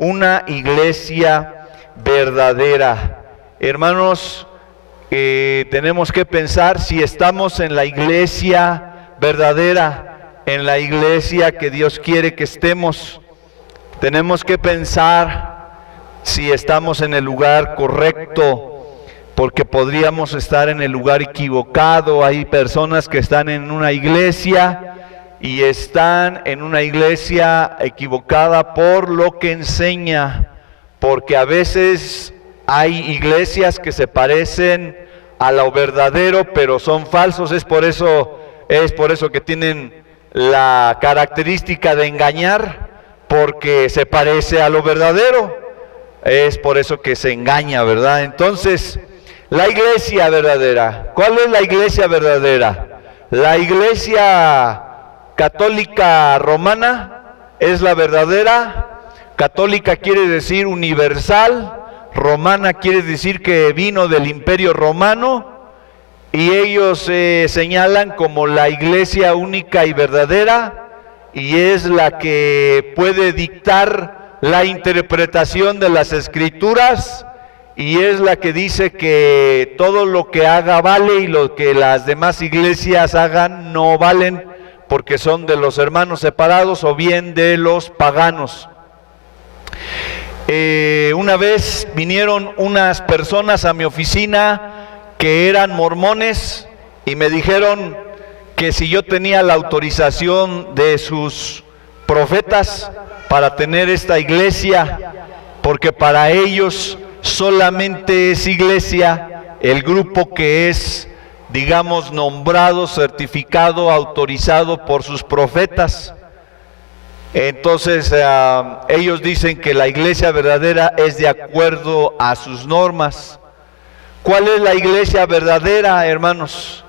una iglesia verdadera. Hermanos, tenemos que pensar si estamos en la iglesia verdadera, en la iglesia que Dios quiere que estemos. Tenemos que pensar si estamos en el lugar correcto, porque podríamos estar en el lugar equivocado. Hay personas que están en una iglesia y están en una iglesia equivocada por lo que enseña, porque a veces hay iglesias que se parecen a lo verdadero, pero son falsos. Es por eso que tienen la característica de engañar, porque se parece a lo verdadero. Es por eso que se engaña, ¿verdad? Entonces, la iglesia verdadera. ¿Cuál es la iglesia verdadera? La iglesia católica romana es la verdadera. Católica quiere decir universal. Romana quiere decir que vino del Imperio Romano. Y ellos se señalan como la iglesia única y verdadera. Y es la que puede dictar la interpretación de las Escrituras. Y es la que dice que todo lo que haga vale y lo que las demás iglesias hagan no valen, porque son de los hermanos separados o bien de los paganos. Una vez vinieron unas personas a mi oficina que eran mormones y me dijeron que si yo tenía la autorización de sus profetas para tener esta iglesia, porque para ellos solamente es iglesia el grupo que es, digamos, nombrado, certificado, autorizado por sus profetas. Entonces ellos dicen que la iglesia verdadera es de acuerdo a sus normas. ¿Cuál es la iglesia verdadera, hermanos?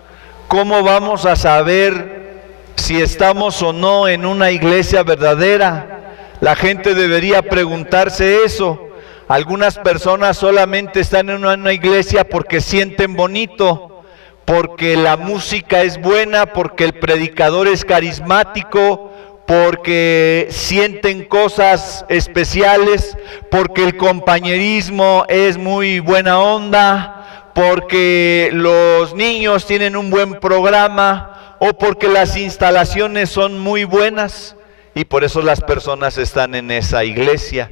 ¿Cómo vamos a saber si estamos o no en una iglesia verdadera? La gente debería preguntarse eso. Algunas personas solamente están en una iglesia porque sienten bonito, porque la música es buena, porque el predicador es carismático, porque sienten cosas especiales, porque el compañerismo es muy buena onda, porque los niños tienen un buen programa o porque las instalaciones son muy buenas y por eso las personas están en esa iglesia.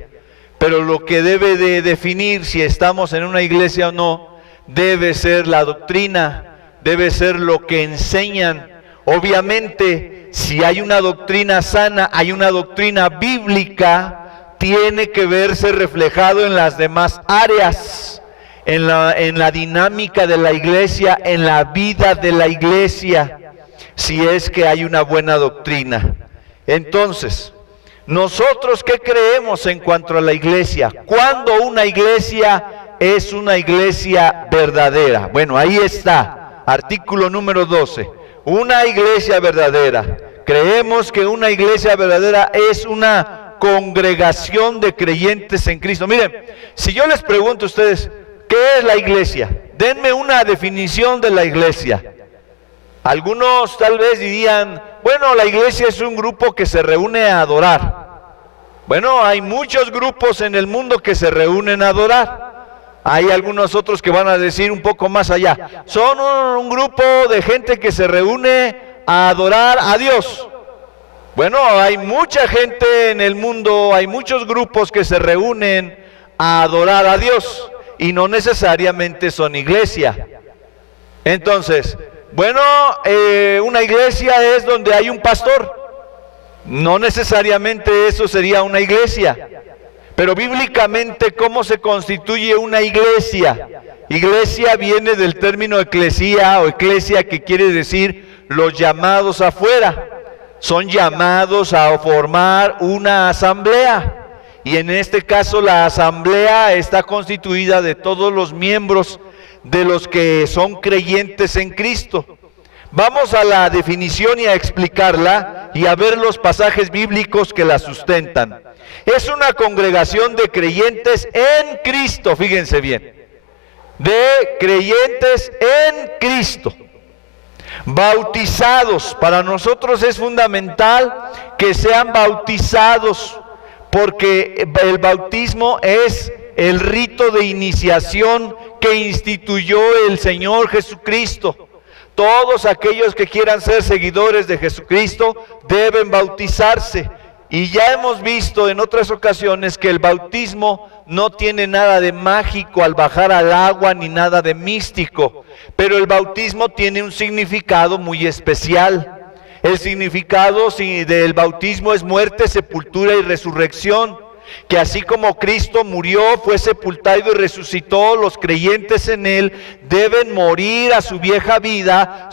Pero lo que debe de definir si estamos en una iglesia o no, debe ser la doctrina, debe ser lo que enseñan. Obviamente, si hay una doctrina sana, hay una doctrina bíblica, tiene que verse reflejado en las demás áreas, en la dinámica de la iglesia, en la vida de la iglesia, si es que hay una buena doctrina. Entonces, ¿nosotros qué creemos en cuanto a la iglesia? ¿Cuándo una iglesia es una iglesia verdadera? Bueno, ahí está, artículo número 12. Una iglesia verdadera. Creemos que una iglesia verdadera es una congregación de creyentes en Cristo. Miren, si yo les pregunto a ustedes, ¿qué es la iglesia? Denme una definición de la iglesia. Algunos tal vez dirían, bueno, la iglesia es un grupo que se reúne a adorar. Bueno, hay muchos grupos en el mundo que se reúnen a adorar. Hay algunos otros que van a decir un poco más allá. Son un grupo de gente que se reúne a adorar a Dios. Bueno, hay mucha gente en el mundo, hay muchos grupos que se reúnen a adorar a Dios y no necesariamente son iglesia. Entonces, bueno, una iglesia es donde hay un pastor. No necesariamente eso sería una iglesia. Pero bíblicamente, ¿cómo se constituye una iglesia? Iglesia viene del término eclesía o eclesia, que quiere decir los llamados afuera. Son llamados a formar una asamblea. Y en este caso la asamblea está constituida de todos los miembros de los que son creyentes en Cristo. Vamos a la definición y a explicarla y a ver los pasajes bíblicos que la sustentan. Es una congregación de creyentes en Cristo, fíjense bien, de creyentes en Cristo, bautizados. Para nosotros es fundamental que sean bautizados, porque el bautismo es el rito de iniciación que instituyó el Señor Jesucristo. Todos aquellos que quieran ser seguidores de Jesucristo deben bautizarse. Y ya hemos visto en otras ocasiones que el bautismo no tiene nada de mágico al bajar al agua ni nada de místico, pero el bautismo tiene un significado muy especial. El significado del bautismo es muerte, sepultura y resurrección. Que así como Cristo murió, fue sepultado y resucitó, los creyentes en Él deben morir a su vieja vida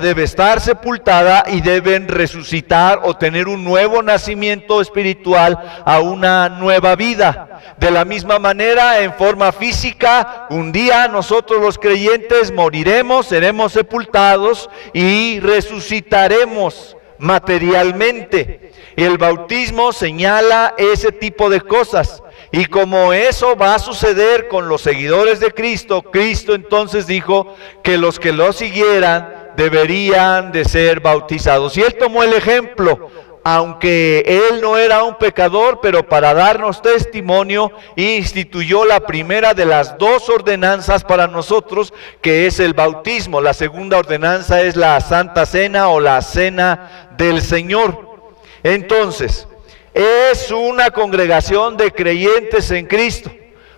debe estar sepultada y deben resucitar o tener un nuevo nacimiento espiritual a una nueva vida. De la misma manera, en forma física, un día nosotros los creyentes moriremos, seremos sepultados y resucitaremos materialmente. Y el bautismo señala ese tipo de cosas. Y como eso va a suceder con los seguidores de Cristo, Cristo entonces dijo que los que lo siguieran deberían de ser bautizados. Y Él tomó el ejemplo, aunque Él no era un pecador, pero para darnos testimonio, instituyó la primera de las dos ordenanzas para nosotros, que es el bautismo. La segunda ordenanza es la Santa Cena o la Cena del Señor. Entonces, es una congregación de creyentes en Cristo,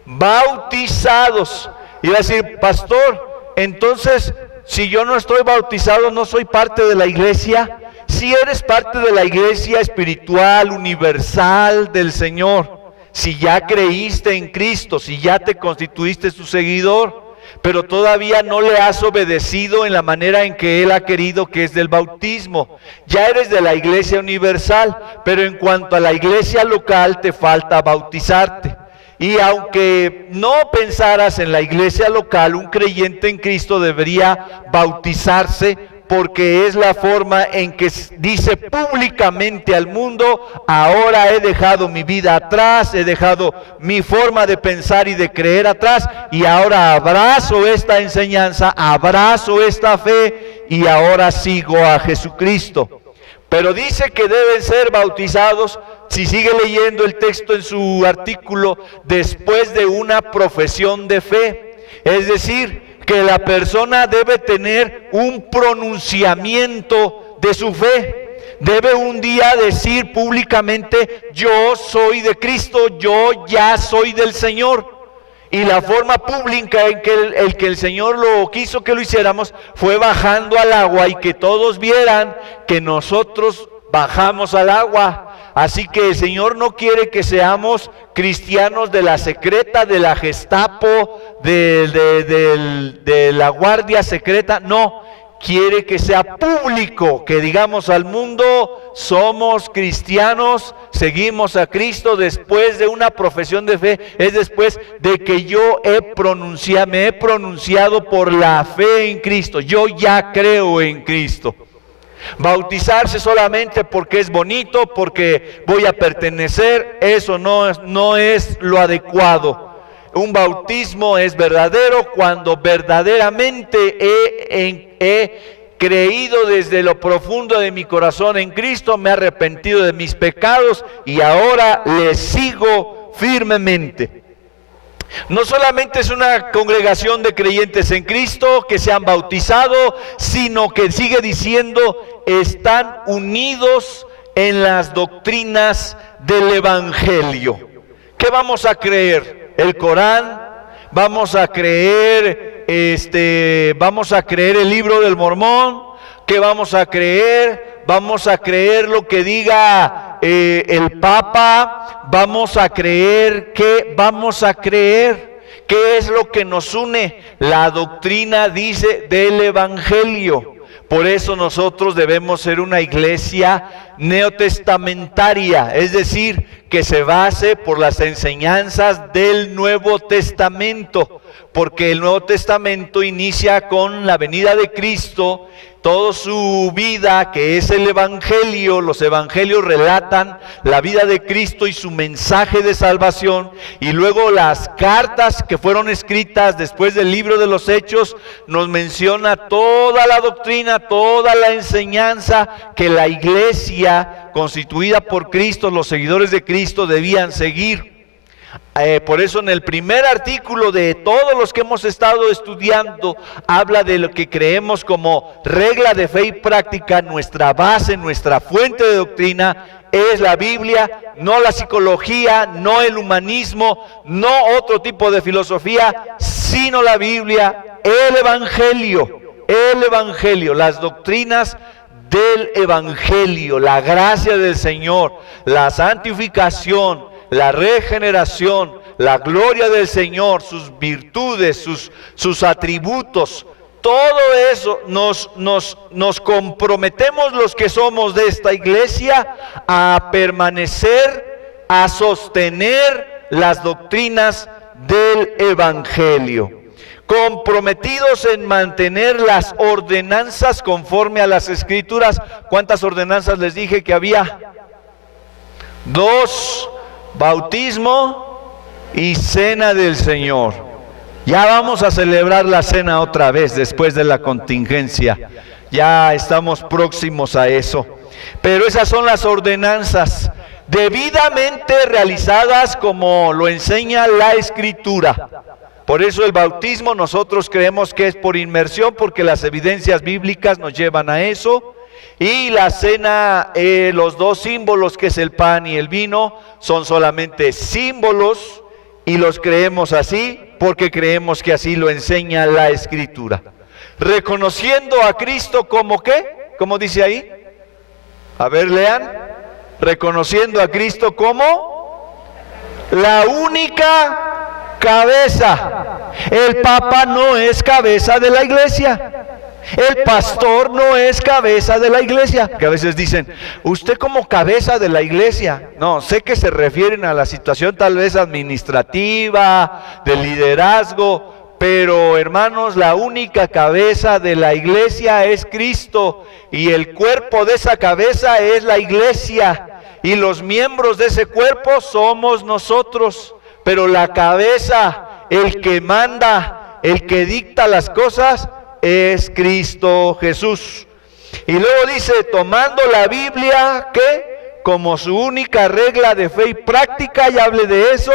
bautizados. Y va a decir, pastor, entonces, si yo no estoy bautizado, ¿no soy parte de la iglesia? Si eres parte de la iglesia espiritual, universal del Señor, si ya creíste en Cristo, si ya te constituiste su seguidor, pero todavía no le has obedecido en la manera en que Él ha querido, que es del bautismo. Ya eres de la iglesia universal, pero en cuanto a la iglesia local te falta bautizarte. Y aunque no pensaras en la iglesia local, un creyente en Cristo debería bautizarse, porque es la forma en que dice públicamente al mundo: ahora he dejado mi vida atrás, he dejado mi forma de pensar y de creer atrás, y ahora abrazo esta enseñanza, abrazo esta fe, y ahora sigo a Jesucristo. Pero dice que deben ser bautizados, si sigue leyendo el texto en su artículo, después de una profesión de fe. Es decir, que la persona debe tener un pronunciamiento de su fe. Debe un día decir públicamente: yo soy de Cristo, yo ya soy del Señor. Y la forma pública en que el Señor lo quiso que lo hiciéramos fue bajando al agua, y que todos vieran que nosotros bajamos al agua. Así que el Señor no quiere que seamos cristianos de la secreta, de la Gestapo, de la guardia secreta. No, quiere que sea público, que digamos al mundo: somos cristianos, seguimos a Cristo, después de una profesión de fe. Es después de que yo me he pronunciado por la fe en Cristo. Yo ya creo en Cristo. Bautizarse solamente porque es bonito, porque voy a pertenecer, eso no es lo adecuado. Un bautismo es verdadero cuando verdaderamente he creído desde lo profundo de mi corazón en Cristo, me he arrepentido de mis pecados y ahora le sigo firmemente. No solamente es una congregación de creyentes en Cristo que se han bautizado, sino que sigue diciendo: están unidos en las doctrinas del Evangelio. ¿Qué vamos a creer? ¿El Corán? ¿Vamos a creer el libro del Mormón? ¿Qué vamos a creer? ¿Vamos a creer lo que diga el Papa? ¿Vamos a creer qué? ¿Vamos a creer? ¿Qué es lo que nos une? La doctrina, dice, del Evangelio. Por eso nosotros debemos ser una iglesia neotestamentaria, es decir, que se base por las enseñanzas del Nuevo Testamento, porque el Nuevo Testamento inicia con la venida de Cristo, toda su vida, que es el Evangelio. Los Evangelios relatan la vida de Cristo y su mensaje de salvación, y luego las cartas que fueron escritas después del libro de los Hechos nos menciona toda la doctrina, toda la enseñanza que la iglesia constituida por Cristo, los seguidores de Cristo debían seguir. Por eso en el primer artículo de todos los que hemos estado estudiando, habla de lo que creemos como regla de fe y práctica. Nuestra base, nuestra fuente de doctrina es la Biblia, no la psicología, no el humanismo, no otro tipo de filosofía, sino la Biblia, el Evangelio, las doctrinas del Evangelio, la gracia del Señor, la santificación, la regeneración, la gloria del Señor, sus virtudes, sus atributos. Todo eso nos comprometemos los que somos de esta iglesia a permanecer, a sostener las doctrinas del Evangelio. Comprometidos en mantener las ordenanzas conforme a las Escrituras. ¿Cuántas ordenanzas les dije que había? 2, bautismo y cena del Señor. Ya vamos a celebrar la cena otra vez después de la contingencia. Ya estamos próximos a eso. Pero esas son las ordenanzas debidamente realizadas como lo enseña la Escritura. Por eso el bautismo nosotros creemos que es por inmersión, porque las evidencias bíblicas nos llevan a eso. Y la cena, los dos símbolos que es el pan y el vino, son solamente símbolos y los creemos así porque creemos que así lo enseña la Escritura. Reconociendo a Cristo como ¿qué? ¿Cómo dice ahí? A ver, lean. Reconociendo a Cristo como la única cabeza. El Papa no es cabeza de la iglesia. El pastor no es cabeza de la iglesia. Que a veces dicen, usted como cabeza de la iglesia. No, sé que se refieren a la situación tal vez administrativa, de liderazgo, pero hermanos, la única cabeza de la iglesia es Cristo, y el cuerpo de esa cabeza es la iglesia, y los miembros de ese cuerpo somos nosotros. Pero la cabeza, el que manda, el que dicta las cosas, es Cristo Jesús. Y luego dice, tomando la Biblia, ¿qué? Como su única regla de fe y práctica, ya hablé de eso,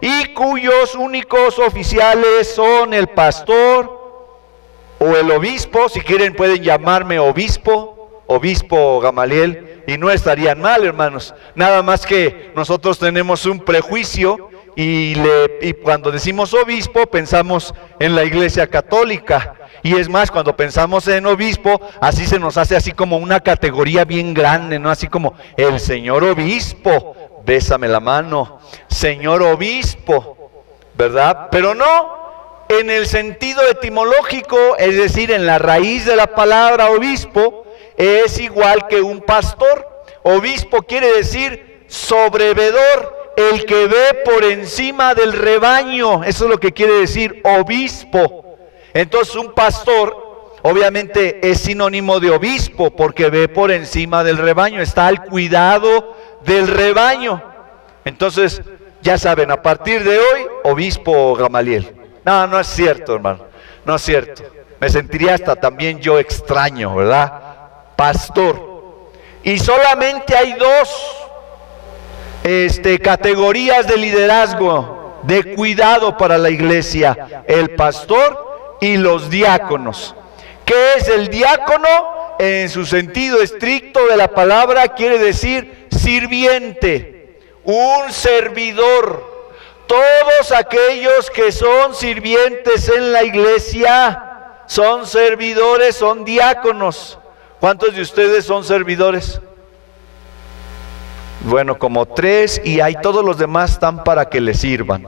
y cuyos únicos oficiales son el pastor o el obispo. Si quieren pueden llamarme obispo Gamaliel, y no estarían mal, hermanos. Nada más que nosotros tenemos un prejuicio, y cuando decimos obispo pensamos en la iglesia católica. Y es más, cuando pensamos en obispo, así se nos hace así como una categoría bien grande, ¿no? Así como el señor obispo, bésame la mano, señor obispo, ¿verdad? Pero no, en el sentido etimológico, es decir, en la raíz de la palabra obispo, es igual que un pastor. Obispo quiere decir sobrevedor, el que ve por encima del rebaño. Eso es lo que quiere decir obispo. Entonces un pastor obviamente es sinónimo de obispo, porque ve por encima del rebaño, está al cuidado del rebaño. Entonces ya saben, a partir de hoy, obispo Gamaliel. No, no es cierto, hermano, no es cierto. Me sentiría hasta también yo extraño, ¿verdad? Pastor. Y solamente hay dos categorías de liderazgo, de cuidado para la iglesia: el pastor y los diáconos. ¿Qué es el diácono? En su sentido estricto de la palabra quiere decir sirviente, un servidor. Todos aquellos que son sirvientes en la iglesia son servidores, son diáconos. ¿Cuántos de ustedes son servidores? Bueno, como 3, y ahí todos los demás están para que les sirvan.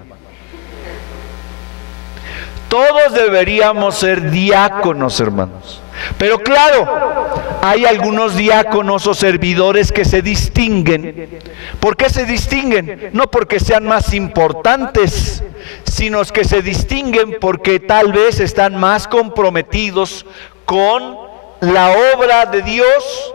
Todos deberíamos ser diáconos, hermanos. Pero claro, hay algunos diáconos o servidores que se distinguen. ¿Por qué se distinguen? No porque sean más importantes, sino que se distinguen porque tal vez están más comprometidos con la obra de Dios,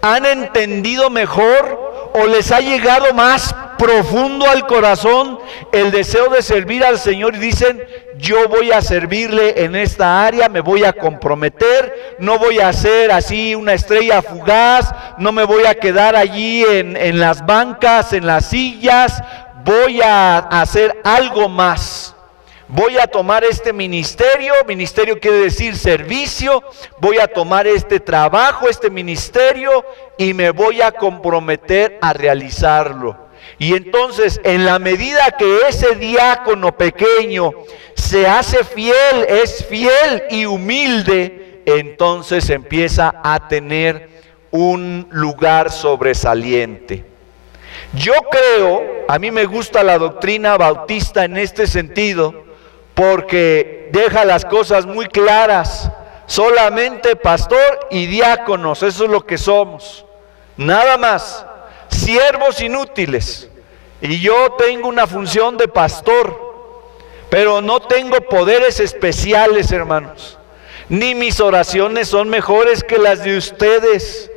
han entendido mejor o les ha llegado más profundo al corazón el deseo de servir al Señor y dicen: yo voy a servirle en esta área, me voy a comprometer, no voy a ser así una estrella fugaz, no me voy a quedar allí en las bancas, en las sillas, voy a hacer algo más. Voy a tomar este ministerio quiere decir servicio, voy a tomar este trabajo, este ministerio, y me voy a comprometer a realizarlo. Y entonces, en la medida que ese diácono pequeño se hace fiel, es fiel y humilde, entonces empieza a tener un lugar sobresaliente. Yo creo, a mí me gusta la doctrina bautista en este sentido, porque deja las cosas muy claras. Solamente pastor y diáconos, eso es lo que somos, nada más, siervos inútiles. Y yo tengo una función de pastor, pero no tengo poderes especiales, hermanos, ni mis oraciones son mejores que las de ustedes,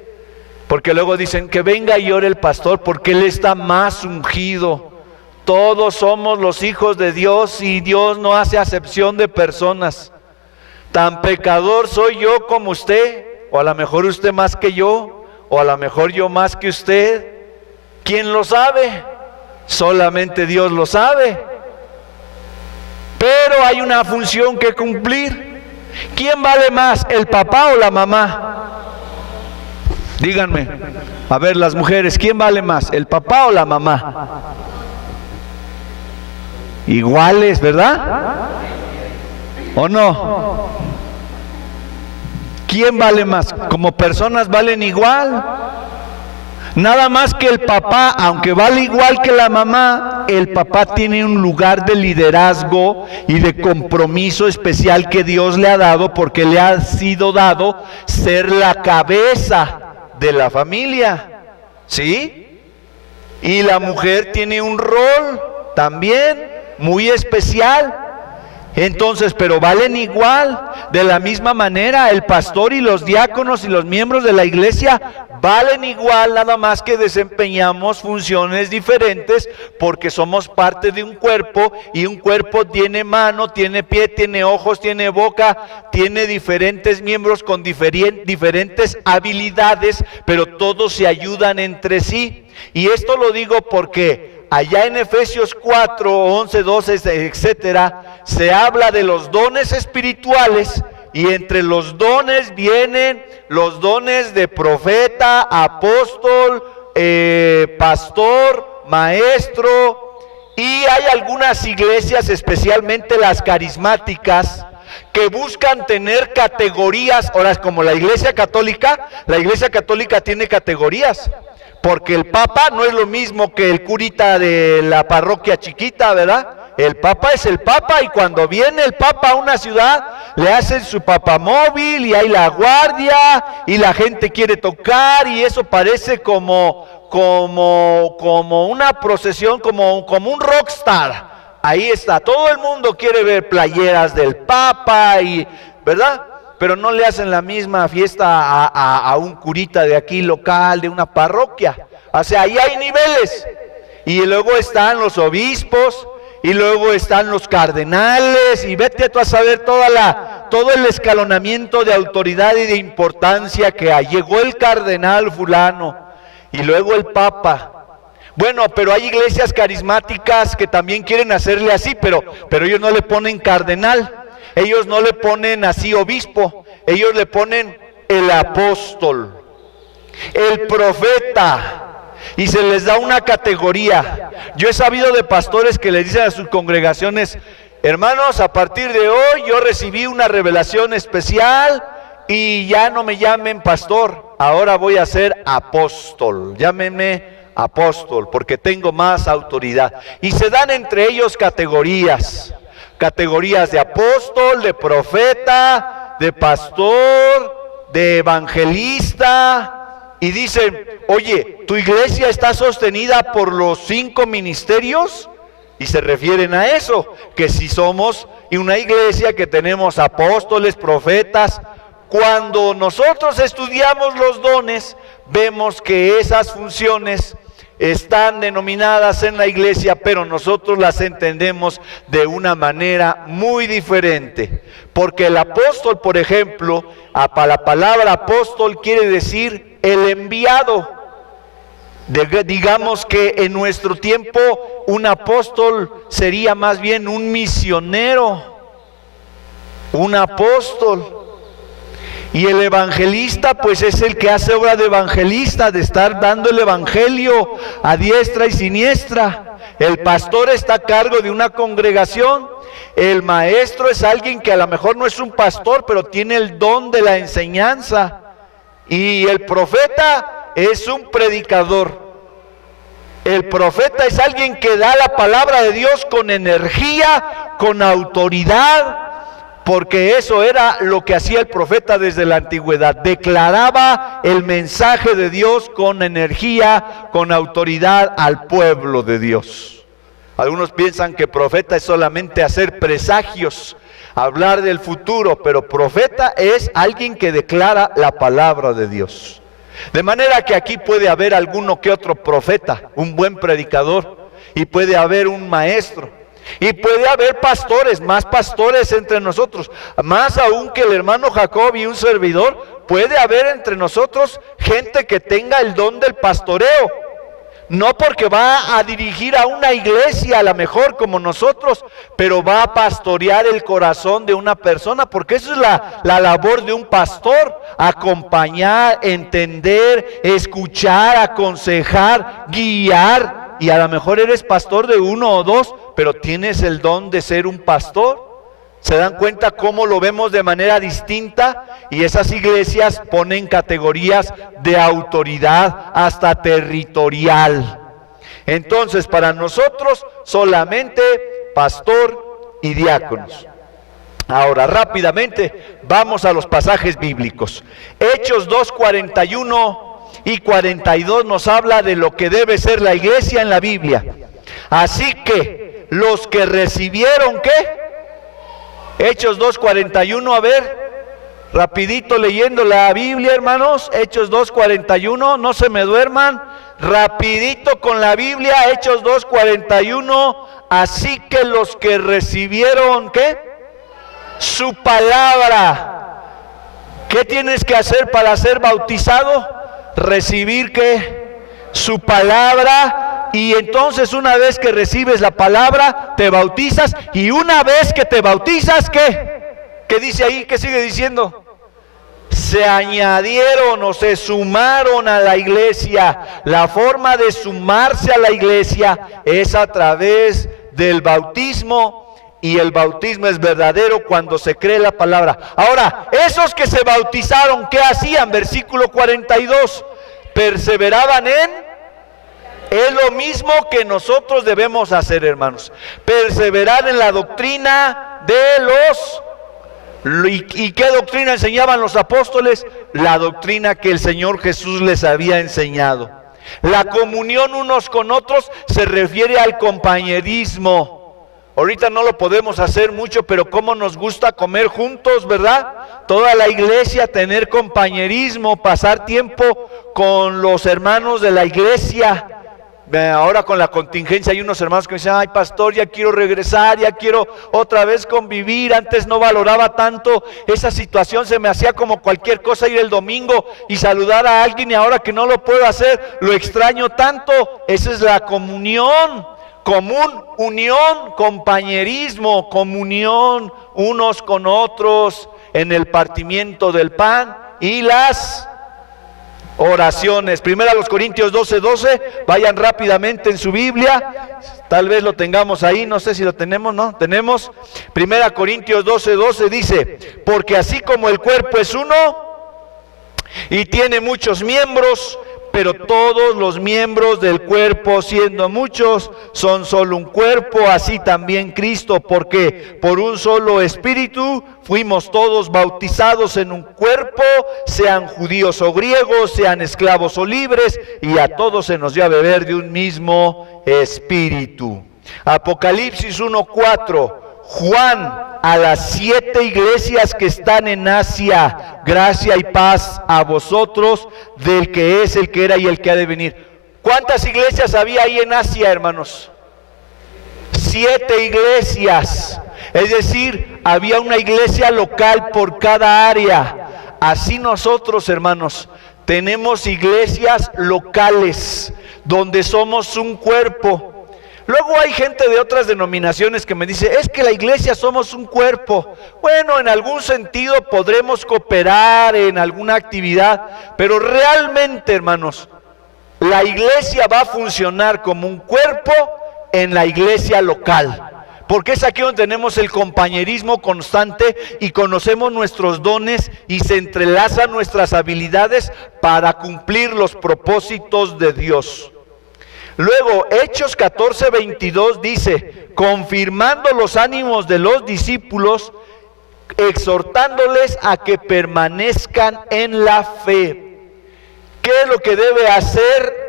porque luego dicen que venga y ore el pastor porque él está más ungido. Todos somos los hijos de Dios y Dios no hace acepción de personas. Tan pecador soy yo como usted, o a lo mejor usted más que yo, o a lo mejor yo más que usted. ¿Quién lo sabe? Solamente Dios lo sabe. Pero hay una función que cumplir. ¿Quién vale más, el papá o la mamá? Díganme, a ver las mujeres, ¿quién vale más, el papá o la mamá? Iguales, ¿verdad? ¿O no? ¿Quién vale más? Como personas valen igual. Nada más que el papá, aunque vale igual que la mamá, el papá tiene un lugar de liderazgo y de compromiso especial que Dios le ha dado, porque le ha sido dado ser la cabeza de la familia, ¿sí? Y la mujer tiene un rol también muy especial. Entonces, pero valen igual. De la misma manera, el pastor y los diáconos y los miembros de la iglesia valen igual, nada más que desempeñamos funciones diferentes, porque somos parte de un cuerpo, y un cuerpo tiene mano, tiene pie, tiene ojos, tiene boca, tiene diferentes miembros con diferentes habilidades, pero todos se ayudan entre sí. Y esto lo digo porque allá en Efesios 4, 11, 12, etcétera, se habla de los dones espirituales, y entre los dones vienen los dones de profeta, apóstol, pastor, maestro. Y hay algunas iglesias, especialmente las carismáticas, que buscan tener categorías. Ahora, como la iglesia católica tiene categorías, porque el papa no es lo mismo que el curita de la parroquia chiquita, ¿verdad? El papa es el papa, y cuando viene el papa a una ciudad, le hacen su papamóvil, y hay la guardia, y la gente quiere tocar, y eso parece como una procesión, como un rockstar. Ahí está, todo el mundo quiere ver playeras del papa, y ¿verdad? Pero no le hacen la misma fiesta a un curita de aquí local, de una parroquia. O sea, ahí hay niveles. Y luego están los obispos, y luego están los cardenales, y vete tú a saber todo el escalonamiento de autoridad y de importancia que hay. Llegó el cardenal fulano, y luego el papa. Bueno, pero hay iglesias carismáticas que también quieren hacerle así, pero ellos no le ponen cardenal, ellos no le ponen así obispo, ellos le ponen el apóstol, el profeta, y se les da una categoría. Yo he sabido de pastores que le dicen a sus congregaciones: hermanos, a partir de hoy yo recibí una revelación especial y ya no me llamen pastor, ahora voy a ser apóstol, llámenme apóstol porque tengo más autoridad. Y se dan entre ellos categorías de apóstol, de profeta, de pastor, de evangelista. Y dicen: oye, ¿tu iglesia está sostenida por los 5 ministerios? Y se refieren a eso, que si somos una iglesia que tenemos apóstoles, profetas. Cuando nosotros estudiamos los dones, vemos que esas funciones están denominadas en la iglesia, pero nosotros las entendemos de una manera muy diferente. Porque el apóstol, por ejemplo, la palabra apóstol quiere decir el enviado. Digamos que en nuestro tiempo un apóstol sería más bien un misionero, un apóstol. Y el evangelista pues es el que hace obra de evangelista, de estar dando el evangelio a diestra y siniestra. El pastor está a cargo de una congregación. El maestro es alguien que a lo mejor no es un pastor, pero tiene el don de la enseñanza. Y el profeta es un predicador. El profeta es alguien que da la palabra de Dios con energía, con autoridad, porque eso era lo que hacía el profeta desde la antigüedad. Declaraba el mensaje de Dios con energía, con autoridad al pueblo de Dios. Algunos piensan que profeta es solamente hacer presagios, hablar del futuro, pero profeta es alguien que declara la palabra de Dios. De manera que aquí puede haber alguno que otro profeta, un buen predicador, y puede haber un maestro, y puede haber pastores, más pastores entre nosotros, más aún que el hermano Jacob y un servidor. Puede haber entre nosotros gente que tenga el don del pastoreo, no porque va a dirigir a una iglesia a lo mejor como nosotros, pero va a pastorear el corazón de una persona, porque eso es la labor de un pastor: acompañar, entender, escuchar, aconsejar, guiar. Y a lo mejor eres pastor de uno o dos, pero tienes el don de ser un pastor. ¿Se dan cuenta cómo lo vemos de manera distinta? Y esas iglesias ponen categorías de autoridad hasta territorial. Entonces, para nosotros solamente pastor y diáconos. Ahora, rápidamente, vamos a los pasajes bíblicos. Hechos 2:41 y 42 nos habla de lo que debe ser la iglesia en la Biblia. Así que los que recibieron, ¿qué? Hechos 2:41, a ver, rapidito leyendo la Biblia, hermanos. Hechos 2:41, no se me duerman, rapidito con la Biblia. Hechos 2:41, así que los que recibieron, ¿qué? Su palabra. ¿Qué tienes que hacer para ser bautizado? Recibir, ¿qué? Su palabra. Y entonces una vez que recibes la palabra, te bautizas. Y una vez que te bautizas, ¿qué? ¿Qué dice ahí? ¿Qué sigue diciendo? Se añadieron o se sumaron a la iglesia. La forma de sumarse a la iglesia es a través del bautismo. Y el bautismo es verdadero cuando se cree la palabra. Ahora, esos que se bautizaron, ¿qué hacían? Versículo 42. Perseveraban en... Es lo mismo que nosotros debemos hacer, hermanos. Perseverar en la doctrina de los... ¿Y qué doctrina enseñaban los apóstoles? La doctrina que el Señor Jesús les había enseñado. La comunión unos con otros se refiere al compañerismo. Ahorita no lo podemos hacer mucho, pero cómo nos gusta comer juntos, ¿verdad? Toda la iglesia, tener compañerismo, pasar tiempo con los hermanos de la iglesia. Ahora con la contingencia hay unos hermanos que me dicen: ay, pastor, ya quiero regresar, ya quiero otra vez convivir. Antes no valoraba tanto esa situación, se me hacía como cualquier cosa ir el domingo y saludar a alguien, y ahora que no lo puedo hacer, lo extraño tanto. Esa es la comunión, común, unión, compañerismo, comunión unos con otros en el partimiento del pan y las oraciones. Primera a los Corintios 12:12, vayan rápidamente en su Biblia, tal vez lo tengamos ahí, no sé si lo tenemos, ¿no? Tenemos. Primera Corintios 12:12 dice: porque así como el cuerpo es uno y tiene muchos miembros, pero todos los miembros del cuerpo, siendo muchos, son solo un cuerpo, así también Cristo, porque por un solo espíritu fuimos todos bautizados en un cuerpo, sean judíos o griegos, sean esclavos o libres, y a todos se nos dio a beber de un mismo espíritu. Apocalipsis 1:4, Juan a las 7 iglesias que están en Asia: gracia y paz a vosotros del que es, el que era y el que ha de venir. ¿Cuántas iglesias había ahí en Asia, hermanos? 7 iglesias. Es decir, había una iglesia local por cada área. Así nosotros, hermanos, tenemos iglesias locales donde somos un cuerpo. Luego hay gente de otras denominaciones que me dice, es que la iglesia somos un cuerpo. Bueno, en algún sentido podremos cooperar en alguna actividad, pero realmente, hermanos, la iglesia va a funcionar como un cuerpo en la iglesia local. Porque es aquí donde tenemos el compañerismo constante y conocemos nuestros dones y se entrelazan nuestras habilidades para cumplir los propósitos de Dios. Luego, Hechos 14:22 dice, confirmando los ánimos de los discípulos, exhortándoles a que permanezcan en la fe. ¿Qué es lo que debe hacer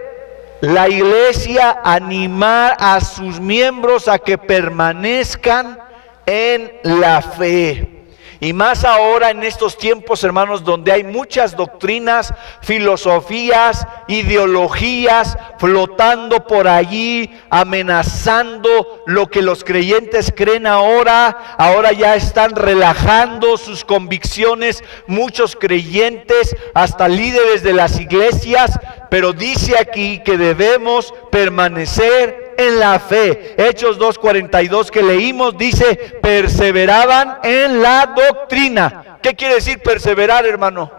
la iglesia? Animar a sus miembros a que permanezcan en la fe. Y más ahora en estos tiempos, hermanos, donde hay muchas doctrinas, filosofías, ideologías flotando por allí, amenazando lo que los creyentes creen ahora. Ahora ya están relajando sus convicciones muchos creyentes, hasta líderes de las iglesias. Pero dice aquí que debemos permanecer en la fe. Hechos 2:42 que leímos dice, perseveraban en la doctrina. ¿Qué quiere decir perseverar, hermano?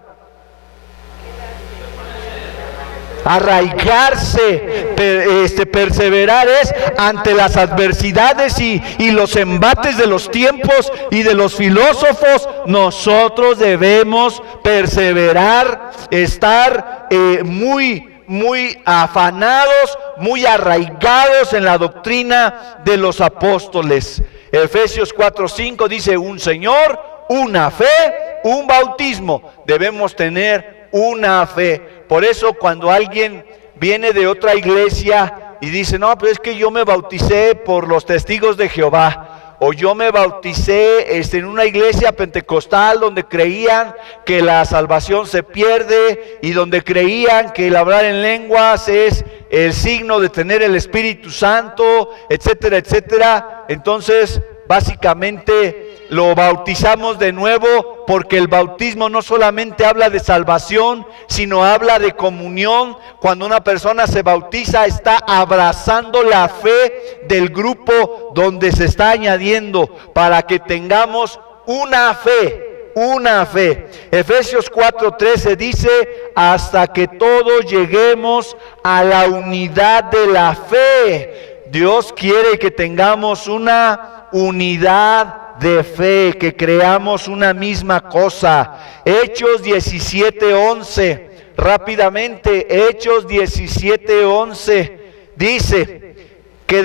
Arraigarse. Perseverar es ante las adversidades y los embates de los tiempos y de los filósofos. Nosotros debemos perseverar, estar muy afanados, muy arraigados en la doctrina de los apóstoles. Efesios 4:5 dice, un Señor, una fe, un bautismo. Debemos tener una fe. Por eso cuando alguien viene de otra iglesia y dice, no, pues es que yo me bauticé por los testigos de Jehová, o yo me bauticé en una iglesia pentecostal donde creían que la salvación se pierde y donde creían que el hablar en lenguas es el signo de tener el Espíritu Santo, etcétera, etcétera. Entonces, básicamente lo bautizamos de nuevo, porque el bautismo no solamente habla de salvación, sino habla de comunión. Cuando una persona se bautiza, está abrazando la fe del grupo donde se está añadiendo, para que tengamos una fe. Una fe. Efesios 4:13 dice, hasta que todos lleguemos a la unidad de la fe. Dios quiere que tengamos una unidad de fe, que creamos una misma cosa. Hechos 17:11, rápidamente, Hechos 17:11 dice que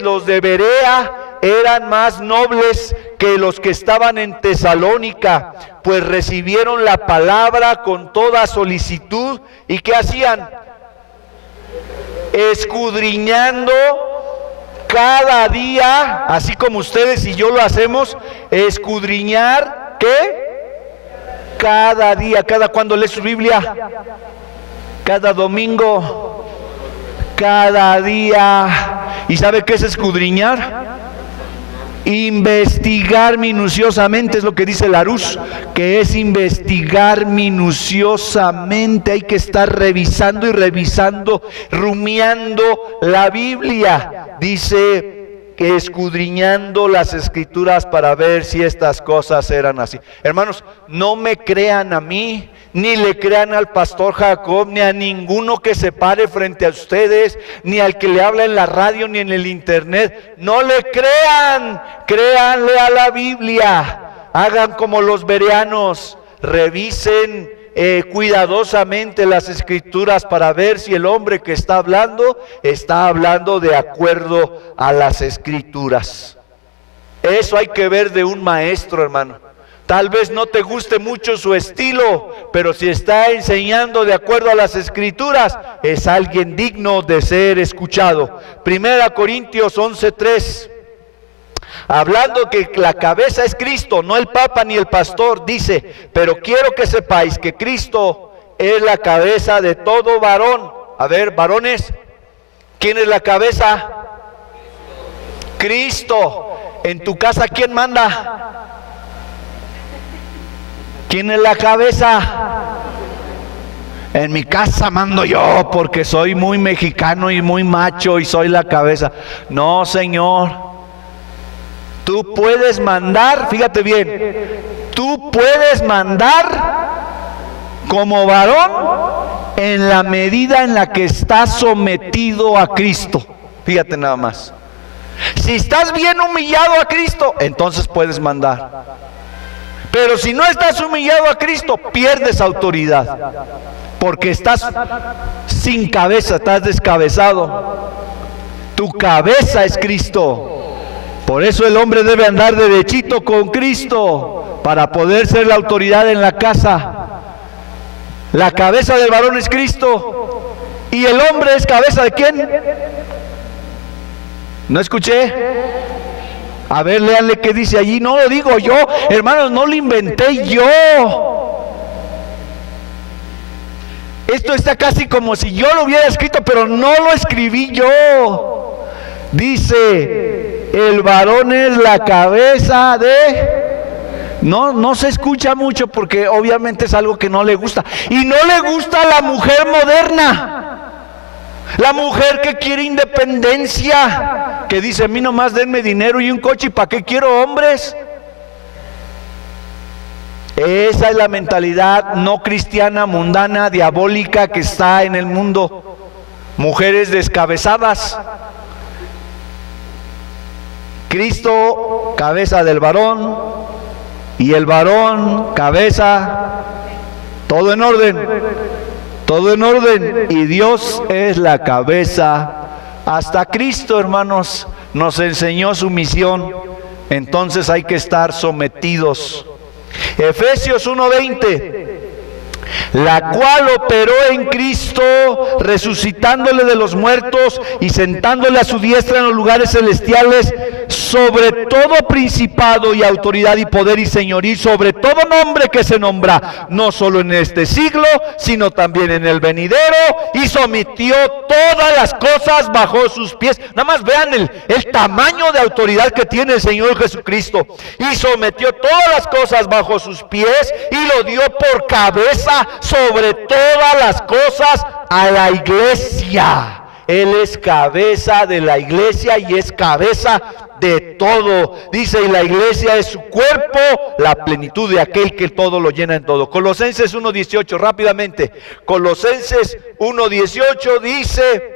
los de Berea eran más nobles que los que estaban en Tesalónica, pues recibieron la palabra con toda solicitud. ¿Y qué hacían? Escudriñando cada día, así como ustedes y yo lo hacemos, escudriñar, ¿qué? Cada día. ¿Cada cuándo lee su Biblia? Cada domingo, cada día. ¿Y sabe qué es escudriñar? Investigar minuciosamente, es lo que dice Larousse, que es investigar minuciosamente. Hay que estar revisando y revisando, rumiando la Biblia. Dice que escudriñando las Escrituras para ver si estas cosas eran así. Hermanos, no me crean a mí, ni le crean al pastor Jacob, ni a ninguno que se pare frente a ustedes, ni al que le habla en la radio, ni en el internet. No le crean, créanle a la Biblia. Hagan como los bereanos, revisen cuidadosamente las Escrituras para ver si el hombre que está hablando de acuerdo a las Escrituras. Eso hay que ver de un maestro, hermano. Tal vez no te guste mucho su estilo, pero si está enseñando de acuerdo a las Escrituras, es alguien digno de ser escuchado. 1 Corintios 11:3. Hablando que la cabeza es Cristo, no el Papa ni el pastor, dice, pero quiero que sepáis que Cristo es la cabeza de todo varón. A ver, varones, ¿quién es la cabeza? Cristo. En tu casa, ¿quién manda? ¿Quién es la cabeza? En mi casa mando yo porque soy muy mexicano y muy macho y soy la cabeza. No, Señor. Tú puedes mandar, fíjate bien, tú puedes mandar como varón en la medida en la que estás sometido a Cristo. Fíjate nada más. Si estás bien humillado a Cristo, entonces puedes mandar. Pero si no estás humillado a Cristo, pierdes autoridad. Porque estás sin cabeza, estás descabezado. Tu cabeza es Cristo. Por eso el hombre debe andar derechito con Cristo para poder ser la autoridad en la casa. La cabeza del varón es Cristo. ¿Y el hombre es cabeza de quién? ¿No escuché? A ver, léanle qué dice allí. No lo digo yo, hermanos, no lo inventé yo. Esto está casi como si yo lo hubiera escrito, pero no lo escribí yo. Dice, el varón es la cabeza de... No se escucha mucho porque obviamente es algo que no le gusta. Y no le gusta a la mujer moderna. La mujer que quiere independencia, que dice, a mí nomás denme dinero y un coche, ¿y para qué quiero hombres? Esa es la mentalidad no cristiana, mundana, diabólica que está en el mundo. Mujeres descabezadas. Cristo, cabeza del varón, y el varón, cabeza, todo en orden. Todo en orden, y Dios es la cabeza. Hasta Cristo, hermanos, nos enseñó su misión. Entonces hay que estar sometidos. Efesios 1:20, la cual operó en Cristo, resucitándole de los muertos y sentándole a su diestra en los lugares celestiales, sobre todo principado y autoridad y poder y señorío, sobre todo nombre que se nombra, no solo en este siglo, sino también en el venidero, y sometió todas las cosas bajo sus pies. Nada más vean el tamaño de autoridad que tiene el Señor Jesucristo. Y sometió todas las cosas bajo sus pies y lo dio por cabeza sobre todas las cosas a la iglesia. Él es cabeza de la iglesia y es cabeza de todo. Dice, y la iglesia es su cuerpo, la plenitud de aquel que todo lo llena en todo. Colosenses 1:18, rápidamente. Colosenses 1:18 dice,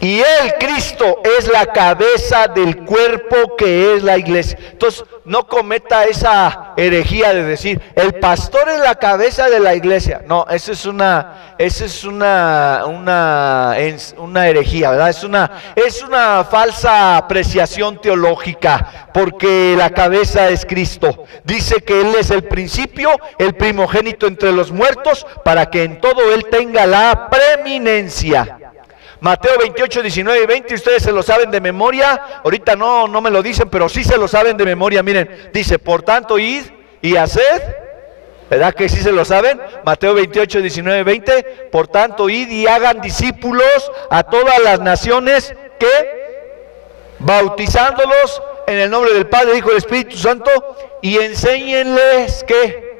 y Él, Cristo, es la cabeza del cuerpo que es la iglesia. Entonces, no cometa esa herejía de decir, el pastor es la cabeza de la iglesia. No, esa es una herejía, ¿verdad? Es una falsa apreciación teológica, porque la cabeza es Cristo. Dice que Él es el principio, el primogénito entre los muertos, para que en todo Él tenga la preeminencia. Mateo 28, 19 y 20, ustedes se lo saben de memoria. Ahorita no me lo dicen, pero sí se lo saben de memoria. Miren, dice, por tanto, id y haced. ¿Verdad que sí se lo saben? Mateo 28, 19, 20. Por tanto, id y hagan discípulos a todas las naciones, que bautizándolos en el nombre del Padre, Hijo y Espíritu Santo, y enséñenles que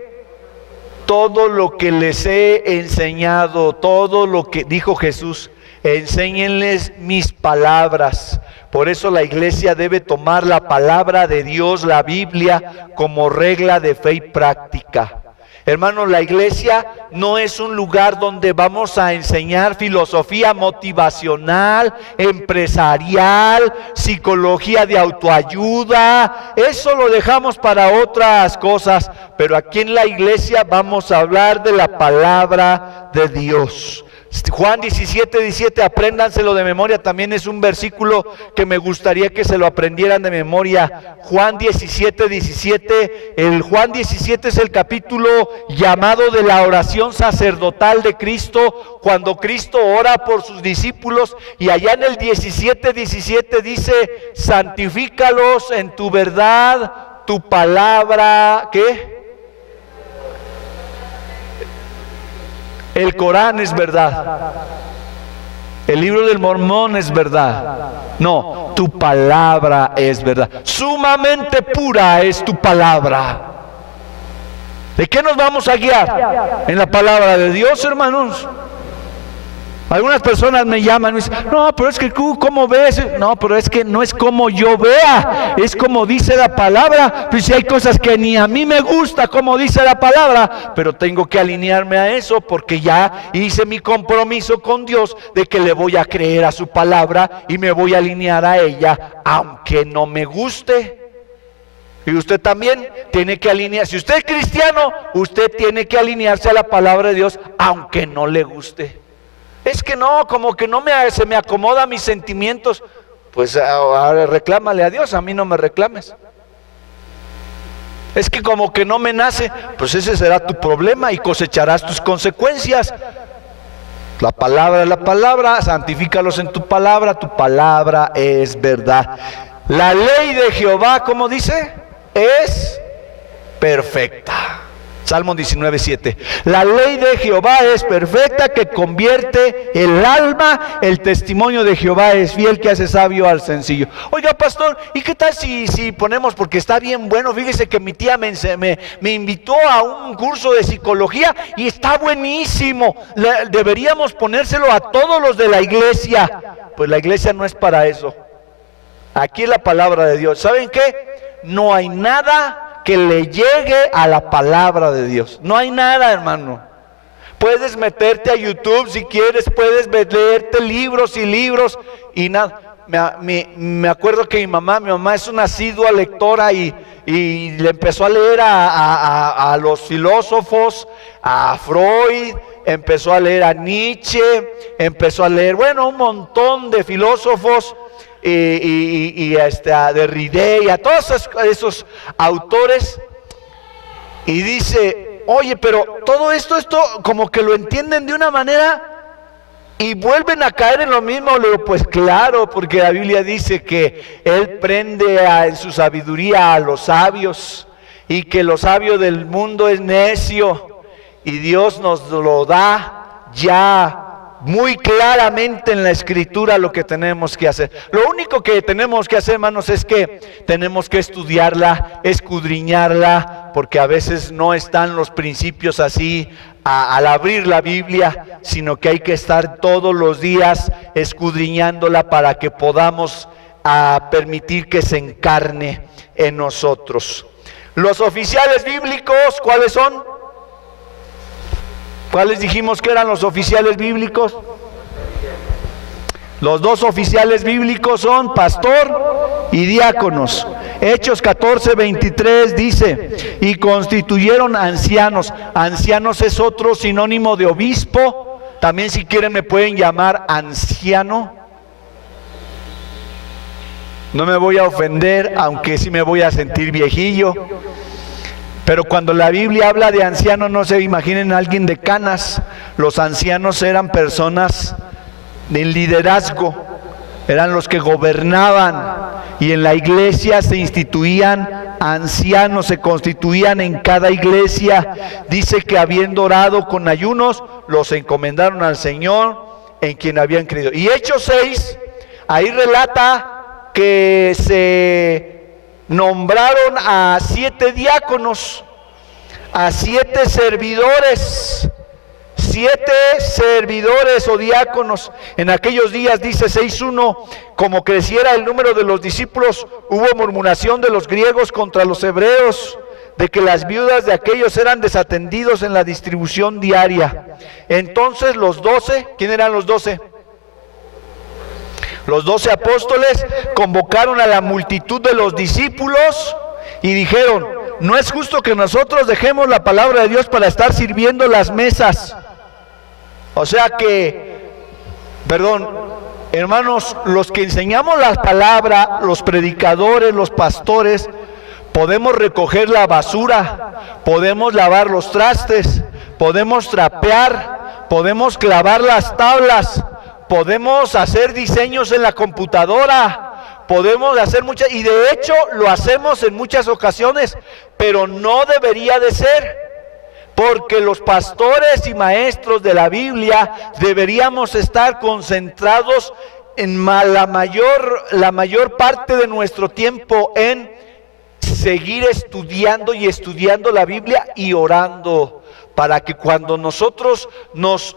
todo lo que les he enseñado, todo lo que dijo Jesús. Enséñenles mis palabras. Por eso la iglesia debe tomar la palabra de Dios, la Biblia, como regla de fe y práctica. Hermanos, la iglesia no es un lugar donde vamos a enseñar filosofía motivacional, empresarial, psicología de autoayuda. Eso lo dejamos para otras cosas, pero aquí en la iglesia vamos a hablar de la palabra de Dios. Juan 17:17, apréndanselo de memoria, también es un versículo que me gustaría que se lo aprendieran de memoria. Juan 17:17, el Juan 17 es el capítulo llamado de la oración sacerdotal de Cristo, cuando Cristo ora por sus discípulos, y allá en el 17:17 dice, santifícalos en tu verdad, tu palabra, ¿qué? El Corán es verdad. El libro del Mormón es verdad. No, tu palabra es verdad. Sumamente pura es tu palabra. ¿De qué nos vamos a guiar? En la palabra de Dios, hermanos. Algunas personas me llaman y me dicen, no, pero es que tú, ¿cómo ves? No, pero es que no es como yo vea, es como dice la palabra. Pues si hay cosas que ni a mí me gusta como dice la palabra, pero tengo que alinearme a eso porque ya hice mi compromiso con Dios de que le voy a creer a su palabra y me voy a alinear a ella, aunque no me guste. Y usted también tiene que alinear. Si usted es cristiano, usted tiene que alinearse a la palabra de Dios, aunque no le guste. Es que no, como que no se me acomoda mis sentimientos. Pues ahora reclámale a Dios, a mí no me reclames. Es que como que no me nace, pues ese será tu problema y cosecharás tus consecuencias. La palabra es la palabra, santifícalos en tu palabra es verdad. La ley de Jehová, ¿cómo dice? Es perfecta. Salmo 19:7. La ley de Jehová es perfecta, que convierte el alma. El testimonio de Jehová es fiel, que hace sabio al sencillo. Oiga, pastor, ¿y qué tal si ponemos, porque está bien bueno? Fíjese que mi tía me invitó a un curso de psicología y está buenísimo. Deberíamos ponérselo a todos los de la iglesia. Pues la iglesia no es para eso. Aquí es la palabra de Dios. ¿Saben qué? No hay nada que le llegue a la palabra de Dios. No hay nada, hermano. Puedes meterte a YouTube si quieres, puedes leerte libros y libros y nada. Me acuerdo que mi mamá es una asidua lectora y le empezó a leer a los filósofos, a Freud, empezó a leer a Nietzsche, empezó a leer, bueno, un montón de filósofos. A Derrida y a todos esos autores, y dice, oye, pero todo esto como que lo entienden de una manera y vuelven a caer en lo mismo. Le digo, pues claro, porque la Biblia dice que Él prende en su sabiduría a los sabios y que lo sabio del mundo es necio, y Dios nos lo da ya muy claramente en la Escritura lo que tenemos que hacer. Lo único que tenemos que hacer, hermanos, es que tenemos que estudiarla, escudriñarla, porque a veces no están los principios así al abrir la Biblia, sino que hay que estar todos los días escudriñándola para que podamos permitir que se encarne en nosotros. Los oficiales bíblicos, ¿cuáles son? ¿Cuáles dijimos que eran los oficiales bíblicos? Los dos oficiales bíblicos son pastor y diáconos. Hechos 14:23 dice, y constituyeron ancianos. Ancianos es otro sinónimo de obispo. También, si quieren, me pueden llamar anciano. No me voy a ofender, aunque sí me voy a sentir viejillo. Pero cuando la Biblia habla de ancianos, no se imaginen a alguien de canas. Los ancianos eran personas de liderazgo, eran los que gobernaban, y en la iglesia se instituían ancianos, se constituían en cada iglesia. Dice que habiendo orado con ayunos, los encomendaron al Señor en quien habían creído. Y Hechos 6, ahí relata que se nombraron a 7 diáconos, a 7 servidores, 7 servidores o diáconos. En aquellos días, dice 6:1, como creciera el número de los discípulos, hubo murmuración de los griegos contra los hebreos, de que las viudas de aquellos eran desatendidos en la distribución diaria. Entonces los 12, ¿quién eran los 12? Los 12 apóstoles convocaron a la multitud de los discípulos y dijeron, no es justo que nosotros dejemos la palabra de Dios para estar sirviendo las mesas. O sea que, hermanos, los que enseñamos la palabra, los predicadores, los pastores, podemos recoger la basura, podemos lavar los trastes, podemos trapear, podemos clavar las tablas, podemos hacer diseños en la computadora, podemos hacer muchas, y de hecho lo hacemos en muchas ocasiones, pero no debería de ser, porque los pastores y maestros de la Biblia deberíamos estar concentrados en la mayor parte de nuestro tiempo en seguir estudiando y estudiando la Biblia y orando, para que cuando nosotros nos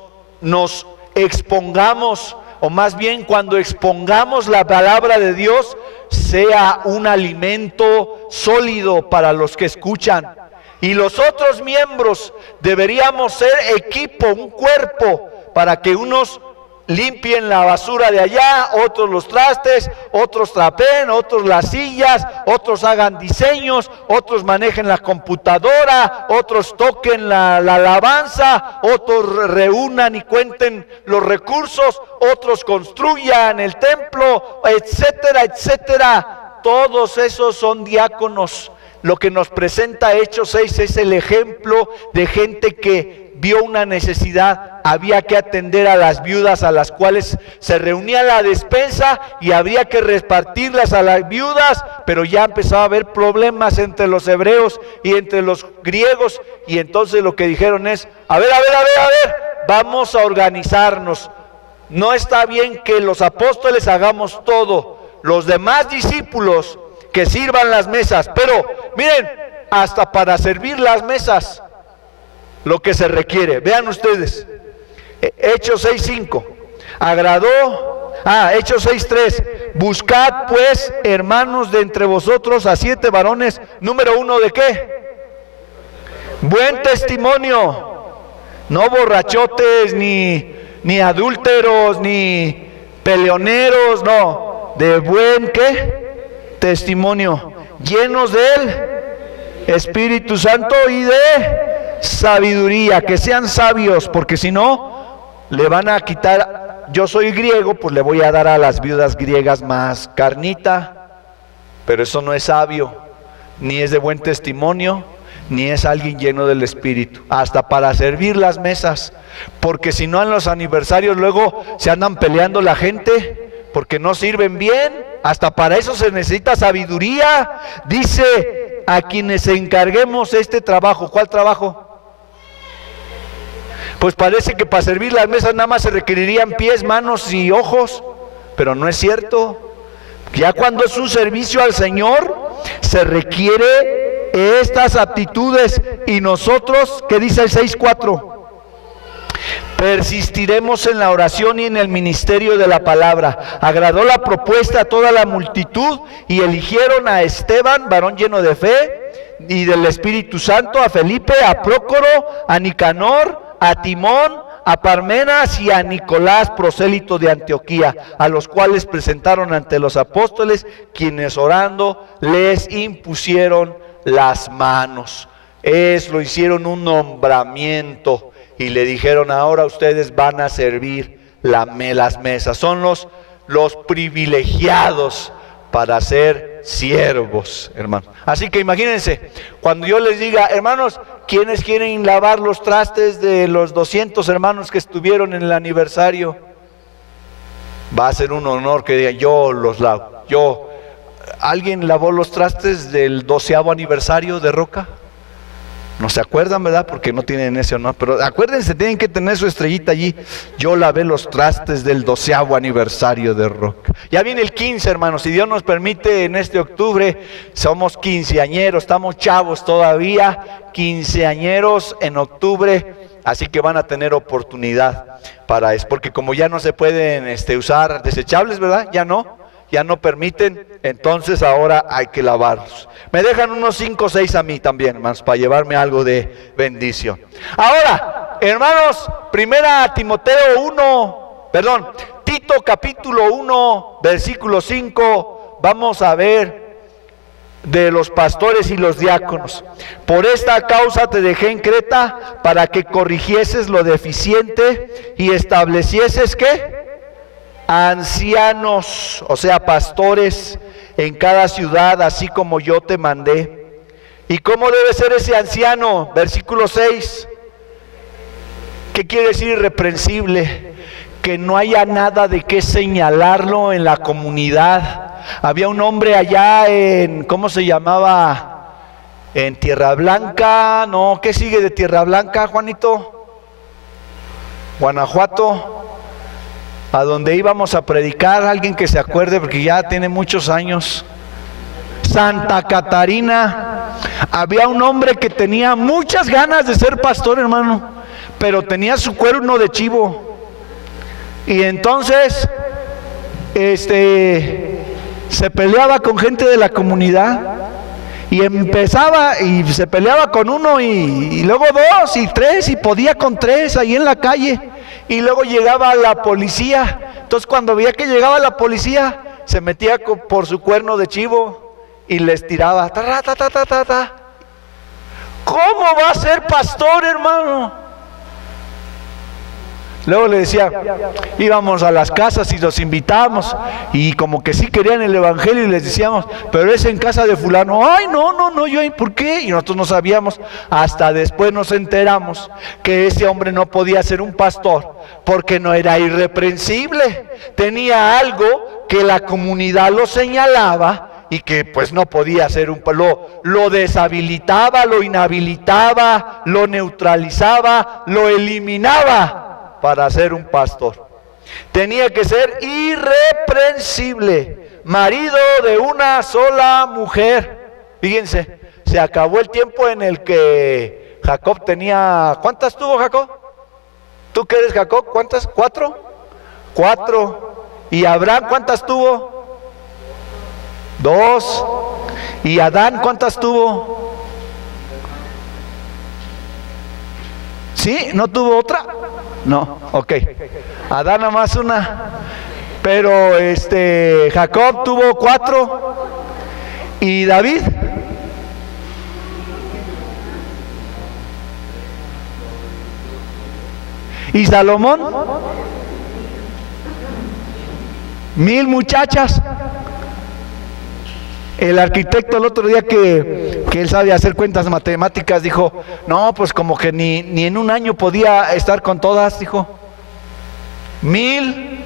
expongamos, o más bien cuando expongamos la palabra de Dios, sea un alimento sólido para los que escuchan. Y los otros miembros deberíamos ser equipo, un cuerpo, para que unos limpien la basura de allá, otros los trastes, otros trapeen, otros las sillas, otros hagan diseños, otros manejen la computadora, otros toquen la alabanza, otros reúnan y cuenten los recursos, otros construyan el templo, etcétera, etcétera. Todos esos son diáconos. Lo que nos presenta Hechos 6 es el ejemplo de gente que vio una necesidad. Había que atender a las viudas, a las cuales se reunía la despensa y habría que repartirlas a las viudas, pero ya empezaba a haber problemas entre los hebreos y entre los griegos, y entonces lo que dijeron es, a ver, vamos a organizarnos. No está bien que los apóstoles hagamos todo, los demás discípulos que sirvan las mesas, pero miren, hasta para servir las mesas, lo que se requiere. Vean ustedes, Hechos 6:5, Hechos 6:3, buscad pues, hermanos, de entre vosotros a 7 varones, número 1, ¿de qué? Buen testimonio, no borrachotes, ni adúlteros, ni peleoneros, no, de buen, ¿qué? Testimonio, llenos del Espíritu Santo y de sabiduría, que sean sabios, porque si no, le van a quitar. Yo soy griego, pues le voy a dar a las viudas griegas más carnita, pero eso no es sabio, ni es de buen testimonio, ni es alguien lleno del Espíritu, hasta para servir las mesas, porque si no en los aniversarios luego se andan peleando la gente, porque no sirven bien. Hasta para eso se necesita sabiduría. Dice, a quienes encarguemos este trabajo. ¿Cuál trabajo? Pues parece que para servir las mesas nada más se requerirían pies, manos y ojos, pero no es cierto. Ya cuando es un servicio al Señor, se requiere estas aptitudes. Y nosotros, ¿qué dice el 6:4? Persistiremos en la oración y en el ministerio de la palabra. Agradó la propuesta a toda la multitud y eligieron a Esteban, varón lleno de fe y del Espíritu Santo, a Felipe, a Prócoro, a Nicanor, a Timón, a Parmenas y a Nicolás, prosélito de Antioquía, a los cuales presentaron ante los apóstoles, quienes orando les impusieron las manos. Lo hicieron un nombramiento. Y le dijeron, ahora ustedes van a servir las mesas. Son los privilegiados para ser siervos, hermanos. Así que imagínense, cuando yo les diga, hermanos, ¿quiénes quieren lavar los trastes de los 200 hermanos que estuvieron en el aniversario? Va a ser un honor que digan, yo los lavo. ¿Alguien lavó los trastes del 12º aniversario de Roca? No se acuerdan, ¿verdad? Porque no tienen ese honor. Pero acuérdense, tienen que tener su estrellita allí. Yo lavé los trastes del 12º aniversario de Roca. Ya viene el 15, hermanos. Si Dios nos permite, en este octubre somos quinceañeros. Estamos chavos todavía. Quinceañeros en octubre. Así que van a tener oportunidad para eso. Porque como ya no se pueden usar desechables, ¿verdad? Ya no permiten. Entonces ahora hay que lavarlos. Me dejan unos 5 o 6 a mí también, hermanos, para llevarme algo de bendición. Ahora, hermanos, Tito capítulo 1, versículo 5, vamos a ver de los pastores y los diáconos. Por esta causa te dejé en Creta, para que corrigieses lo deficiente y establecieses, ¿qué? Ancianos, o sea, pastores en cada ciudad, así como yo te mandé. ¿Y cómo debe ser ese anciano? Versículo 6. ¿Qué quiere decir irreprensible? Que no haya nada de qué señalarlo en la comunidad. Había un hombre allá ¿cómo se llamaba? en Tierra Blanca, no, ¿qué sigue de Tierra Blanca, Juanito? Guanajuato, a donde íbamos a predicar, alguien que se acuerde porque ya tiene muchos años. Santa Catarina, había un hombre que tenía muchas ganas de ser pastor, hermano, pero tenía su cuerno de chivo. Y entonces, se peleaba con gente de la comunidad y empezaba y se peleaba con uno y luego dos y tres y podía con tres ahí en la calle y luego llegaba la policía. Entonces cuando veía que llegaba la policía se metía por su cuerno de chivo y les tiraba ta, ta, ta, ta, ta, ta. ¿Cómo va a ser pastor, hermano? Luego le decía, íbamos a las casas y los invitábamos y como que sí querían el evangelio y les decíamos, pero es en casa de fulano. Ay, no, yo, ¿por qué? Y nosotros no sabíamos, hasta después nos enteramos que ese hombre no podía ser un pastor porque no era irreprensible, tenía algo que la comunidad lo señalaba y que pues no podía ser lo deshabilitaba, lo inhabilitaba, lo neutralizaba, lo eliminaba para ser un pastor. Tenía que ser irreprensible, marido de una sola mujer. Fíjense, se acabó el tiempo en el que Jacob tenía, ¿cuántas tuvo Jacob? ¿Tú que eres Jacob? ¿Cuántas? ¿4? 4. ¿Y Abraham cuántas tuvo? 2. ¿Y Adán cuántas tuvo? ¿Sí? ¿No tuvo otra? No, ok. Adán nada más una. Pero Jacob tuvo 4. ¿Y David? ¿Y Salomón? 1000 muchachas. El arquitecto el otro día que él sabe hacer cuentas matemáticas dijo, no, pues como que ni en un año podía estar con todas, dijo. 1000.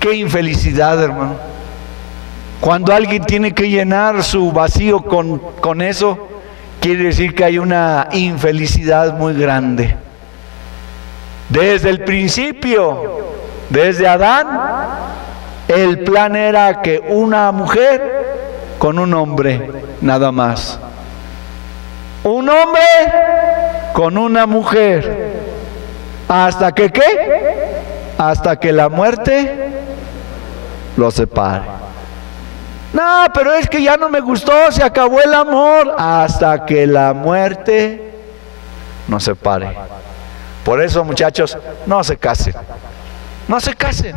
Qué infelicidad, hermano. Cuando alguien tiene que llenar su vacío con eso, quiere decir que hay una infelicidad muy grande. Desde el principio, desde Adán, el plan era que una mujer con un hombre, nada más. Un hombre con una mujer. ¿Hasta que qué? Hasta que la muerte los separe. No, pero es que ya no me gustó, se acabó el amor. Hasta que la muerte nos separe. Por eso, muchachos, no se casen. No se casen,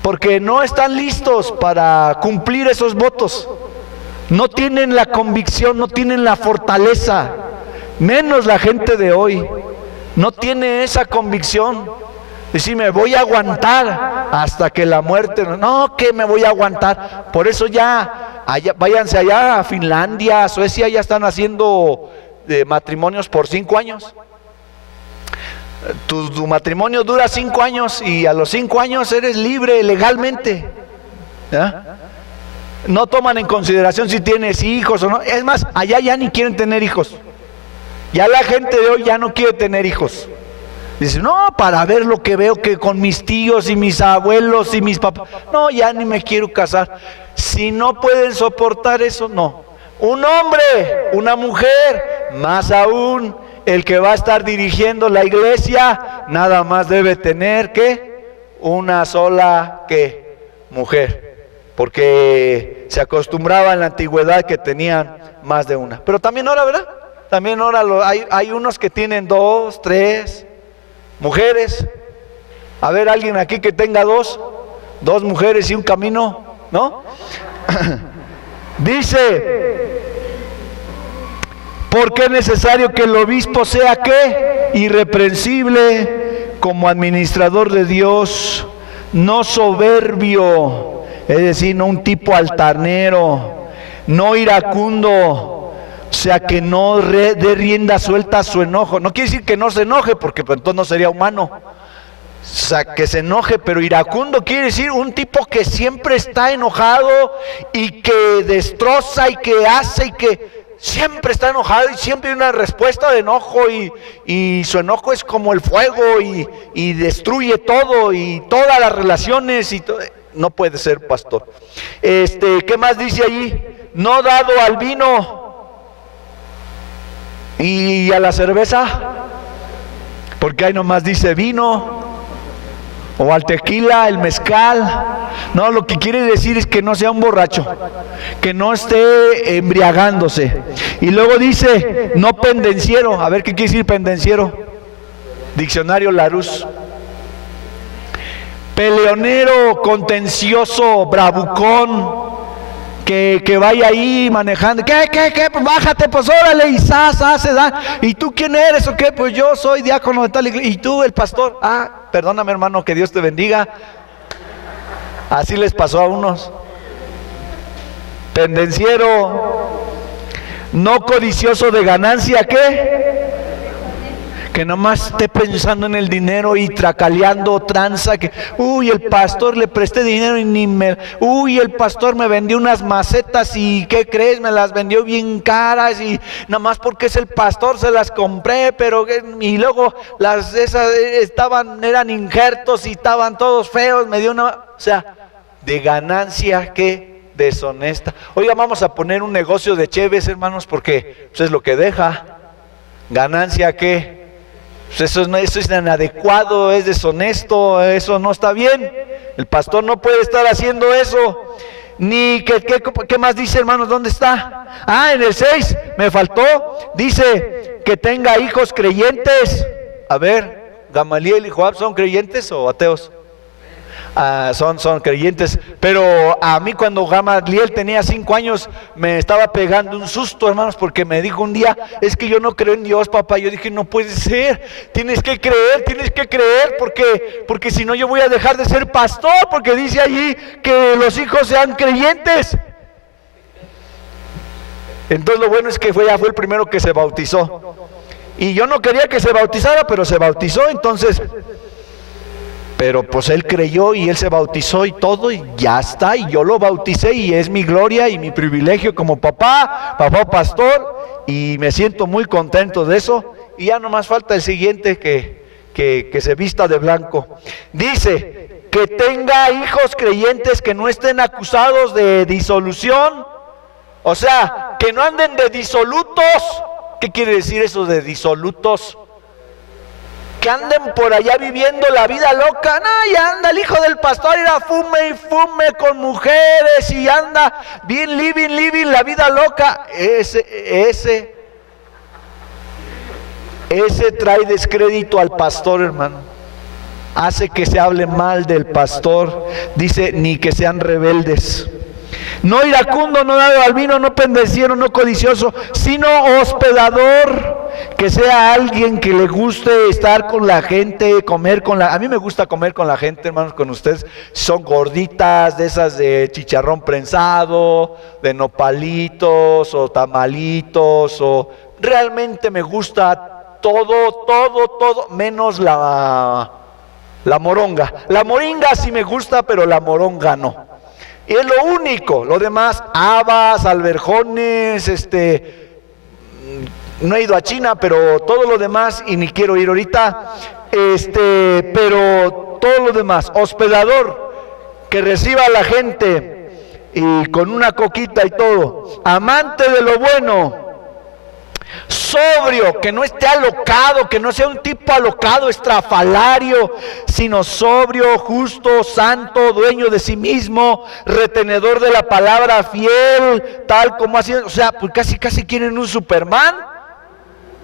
porque no están listos para cumplir esos votos. No tienen la convicción, no tienen la fortaleza, menos la gente de hoy. No tiene esa convicción. Decir, me voy a aguantar hasta que la muerte. No, que me voy a aguantar. Por eso ya, váyanse allá a Finlandia, Suecia, ya están haciendo matrimonios por 5 años. Tu matrimonio dura 5 años y a los 5 años eres libre legalmente. ¿Ya? No toman en consideración si tienes hijos o no. Es más, allá ya ni quieren tener hijos. Ya la gente de hoy ya no quiere tener hijos. Dice, no, para ver lo que veo que con mis tíos y mis abuelos y mis papás. No, ya ni me quiero casar. Si no pueden soportar eso, no. Un hombre, una mujer, más aún, el que va a estar dirigiendo la iglesia, nada más debe tener que una sola mujer, porque se acostumbraba en la antigüedad que tenían más de una. Pero también ahora, ¿verdad? También ahora hay unos que tienen 2, 3 mujeres. A ver, alguien aquí que tenga 2 mujeres y un camino, ¿no? Dice, porque es necesario que el obispo sea ¿qué? Irreprensible como administrador de Dios, no soberbio, es decir, no un tipo altanero, no iracundo, o sea, que no dé rienda suelta a su enojo. No quiere decir que no se enoje, porque entonces no sería humano. sea, que se enoje, pero iracundo quiere decir un tipo que siempre está enojado y que destroza y que hace y que siempre está enojado y siempre hay una respuesta de enojo y su enojo es como el fuego y destruye todo y todas las relaciones y todo. No puede ser, pastor. ¿Qué más dice allí? No dado al vino y a la cerveza, porque ahí nomás dice vino, o al tequila, el mezcal. No, lo que quiere decir es que no sea un borracho, que no esté embriagándose. Y luego dice, no pendenciero. A ver, ¿qué quiere decir pendenciero? Diccionario Larousse. Peleonero, contencioso, bravucón, que vaya ahí manejando. ¿Qué? Pues bájate, pues órale, y se da. ¿Y tú quién eres o qué? Pues yo soy diácono de tal iglesia. ¿Y tú, el pastor? Perdóname, hermano, que Dios te bendiga. Así les pasó a unos. Pendenciero, no codicioso de ganancia, ¿qué? Que nomás esté pensando en el dinero y tracaleando tranza, que el pastor le presté dinero y ni me, el pastor me vendió unas macetas y ¿qué crees? Me las vendió bien caras y nomás porque es el pastor se las compré, pero y luego esas eran injertos y estaban todos feos, me dio una, o sea, de ganancia que deshonesta. Oiga, vamos a poner un negocio de cheves, hermanos, porque pues, es lo que deja. Ganancia que pues eso es inadecuado, es deshonesto, eso no está bien. El pastor no puede estar haciendo eso. Ni ¿qué más dice, hermanos? ¿Dónde está? En el 6, me faltó. Dice que tenga hijos creyentes. A ver, Gamaliel y Joab, ¿son creyentes o ateos? Son creyentes, pero a mí cuando Gamaliel tenía 5 años me estaba pegando un susto, hermanos, porque me dijo un día, es que yo no creo en Dios, papá. Yo dije, no puede ser, tienes que creer, porque si no yo voy a dejar de ser pastor, porque dice allí que los hijos sean creyentes. Entonces lo bueno es que ya fue el primero que se bautizó, y yo no quería que se bautizara, pero se bautizó, entonces... Pero pues él creyó y él se bautizó y todo, y ya está, y yo lo bauticé y es mi gloria y mi privilegio como papá pastor, y me siento muy contento de eso. Y ya nomás falta el siguiente, que se vista de blanco. Dice, que tenga hijos creyentes que no estén acusados de disolución, o sea, que no anden de disolutos. ¿Qué quiere decir eso de disolutos? Que anden por allá viviendo la vida loca. No, ya anda el hijo del pastor, irá fume con mujeres y anda bien living la vida loca. Ese trae descrédito al pastor, hermano. Hace que se hable mal del pastor. Dice, ni que sean rebeldes. No iracundo, no dado al vino, no pendenciero, no codicioso, sino hospedador, que sea alguien que le guste estar con la gente, comer con la... A mí me gusta comer con la gente, hermanos, con ustedes. Son gorditas, de esas de chicharrón prensado, de nopalitos o tamalitos, o realmente me gusta todo, menos la moronga. La moringa sí me gusta, pero la moronga no. Y es lo único, lo demás, habas, alberjones, no he ido a China, pero todo lo demás, y ni quiero ir ahorita, pero todo lo demás, hospedador, que reciba a la gente, y con una coquita y todo, amante de lo bueno, sobrio, que no esté alocado, que no sea un tipo alocado, estrafalario, sino sobrio, justo, santo, dueño de sí mismo, retenedor de la palabra, fiel, tal como ha sido. O sea, pues casi quieren un Superman.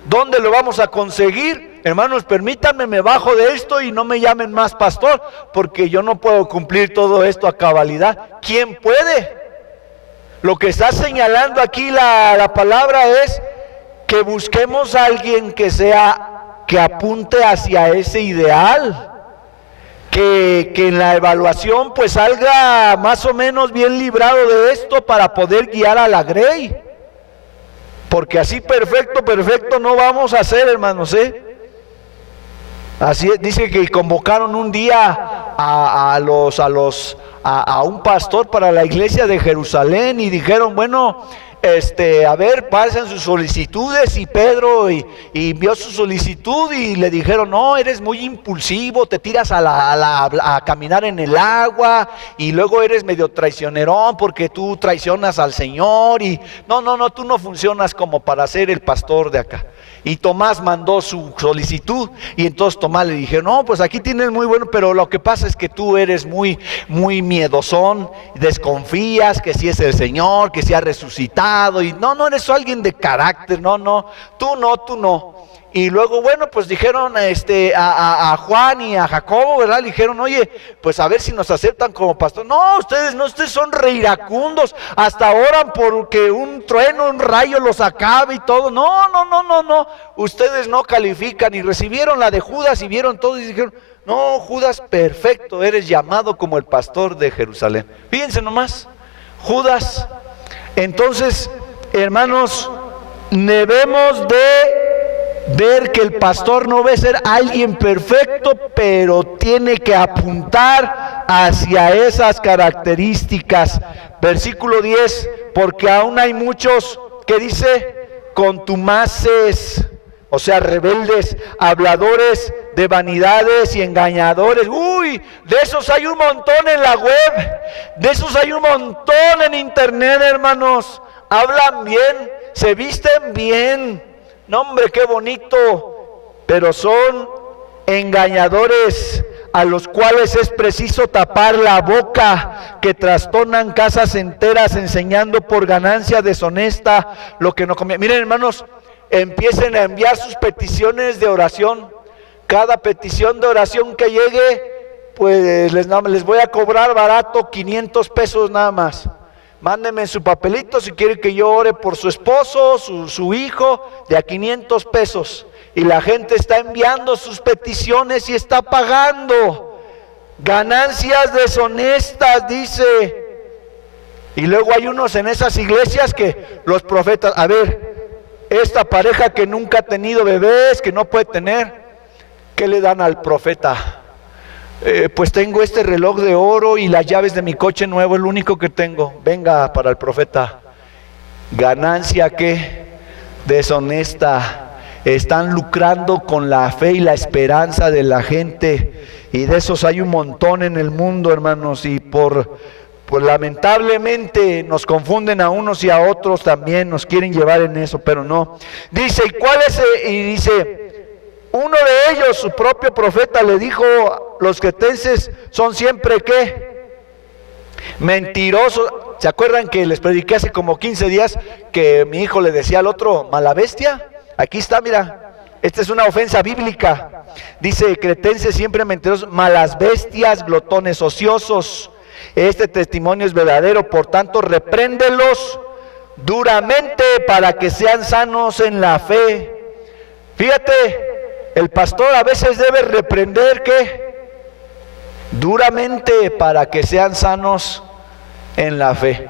¿Dónde lo vamos a conseguir? Hermanos, permítanme, me bajo de esto y no me llamen más pastor, porque yo no puedo cumplir todo esto a cabalidad. ¿Quién puede? Lo que está señalando aquí la palabra es que busquemos a alguien que apunte hacia ese ideal, que en la evaluación pues salga más o menos bien librado de esto para poder guiar a la grey, porque así perfecto no vamos a ser, hermanos, Así es, dice que convocaron un día a un pastor para la iglesia de Jerusalén y dijeron, bueno, a ver, pasen sus solicitudes, y Pedro y vio su solicitud y le dijeron, no, eres muy impulsivo, te tiras a caminar en el agua y luego eres medio traicionerón porque tú traicionas al Señor y no, tú no funcionas como para ser el pastor de acá. Y Tomás mandó su solicitud y entonces Tomás le dijeron, no, pues aquí tienes muy bueno, pero lo que pasa es que tú eres muy miedosón, desconfías que si es el Señor, que si ha resucitado, y no eres alguien de carácter, tú no. Y luego, bueno, pues dijeron a Juan y a Jacobo, ¿verdad? Le dijeron, oye, pues a ver si nos aceptan como pastor. No, ustedes son re iracundos, hasta oran porque un trueno, un rayo los acabe y todo. No, ustedes no califican. Y recibieron la de Judas y vieron todo y dijeron, no, Judas, perfecto, eres llamado como el pastor de Jerusalén. Fíjense nomás, Judas. Entonces, hermanos, debemos de ver que el pastor no debe ser alguien perfecto, pero tiene que apuntar hacia esas características. Versículo 10, porque aún hay muchos que dice contumaces, o sea, rebeldes, habladores de vanidades y engañadores. Uy, de esos hay un montón en la web, de esos hay un montón en internet, hermanos. Hablan bien, se visten bien. No, hombre, qué bonito, pero son engañadores a los cuales es preciso tapar la boca, que trastornan casas enteras enseñando por ganancia deshonesta lo que no conviene. Miren, hermanos, empiecen a enviar sus peticiones de oración. Cada petición de oración que llegue, pues les voy a cobrar barato, 500 pesos nada más. Mándenme su papelito si quiere que yo ore por su esposo, su hijo, de a 500 pesos. Y la gente está enviando sus peticiones y está pagando. Ganancias deshonestas, dice. Y luego hay unos en esas iglesias que los profetas, a ver, esta pareja que nunca ha tenido bebés, que no puede tener, ¿qué le dan al profeta? Pues tengo este reloj de oro y las llaves de mi coche nuevo, el único que tengo. Venga, para el profeta. Ganancia que deshonesta. Están lucrando con la fe y la esperanza de la gente, y de esos hay un montón en el mundo, hermanos, y pues lamentablemente nos confunden a unos y a otros también, nos quieren llevar en eso, pero no. Dice, ¿y cuál es? Y dice, uno de ellos, su propio profeta, le dijo, los cretenses son siempre, ¿qué? Mentirosos. ¿Se acuerdan que les prediqué hace como 15 días que mi hijo le decía al otro, mala bestia? Aquí está, mira, esta es una ofensa bíblica. Dice, cretenses siempre mentirosos, malas bestias, glotones ociosos. Este testimonio es verdadero, por tanto, repréndelos duramente para que sean sanos en la fe. Fíjate, el pastor a veces debe reprender, ¿qué? Duramente para que sean sanos en la fe.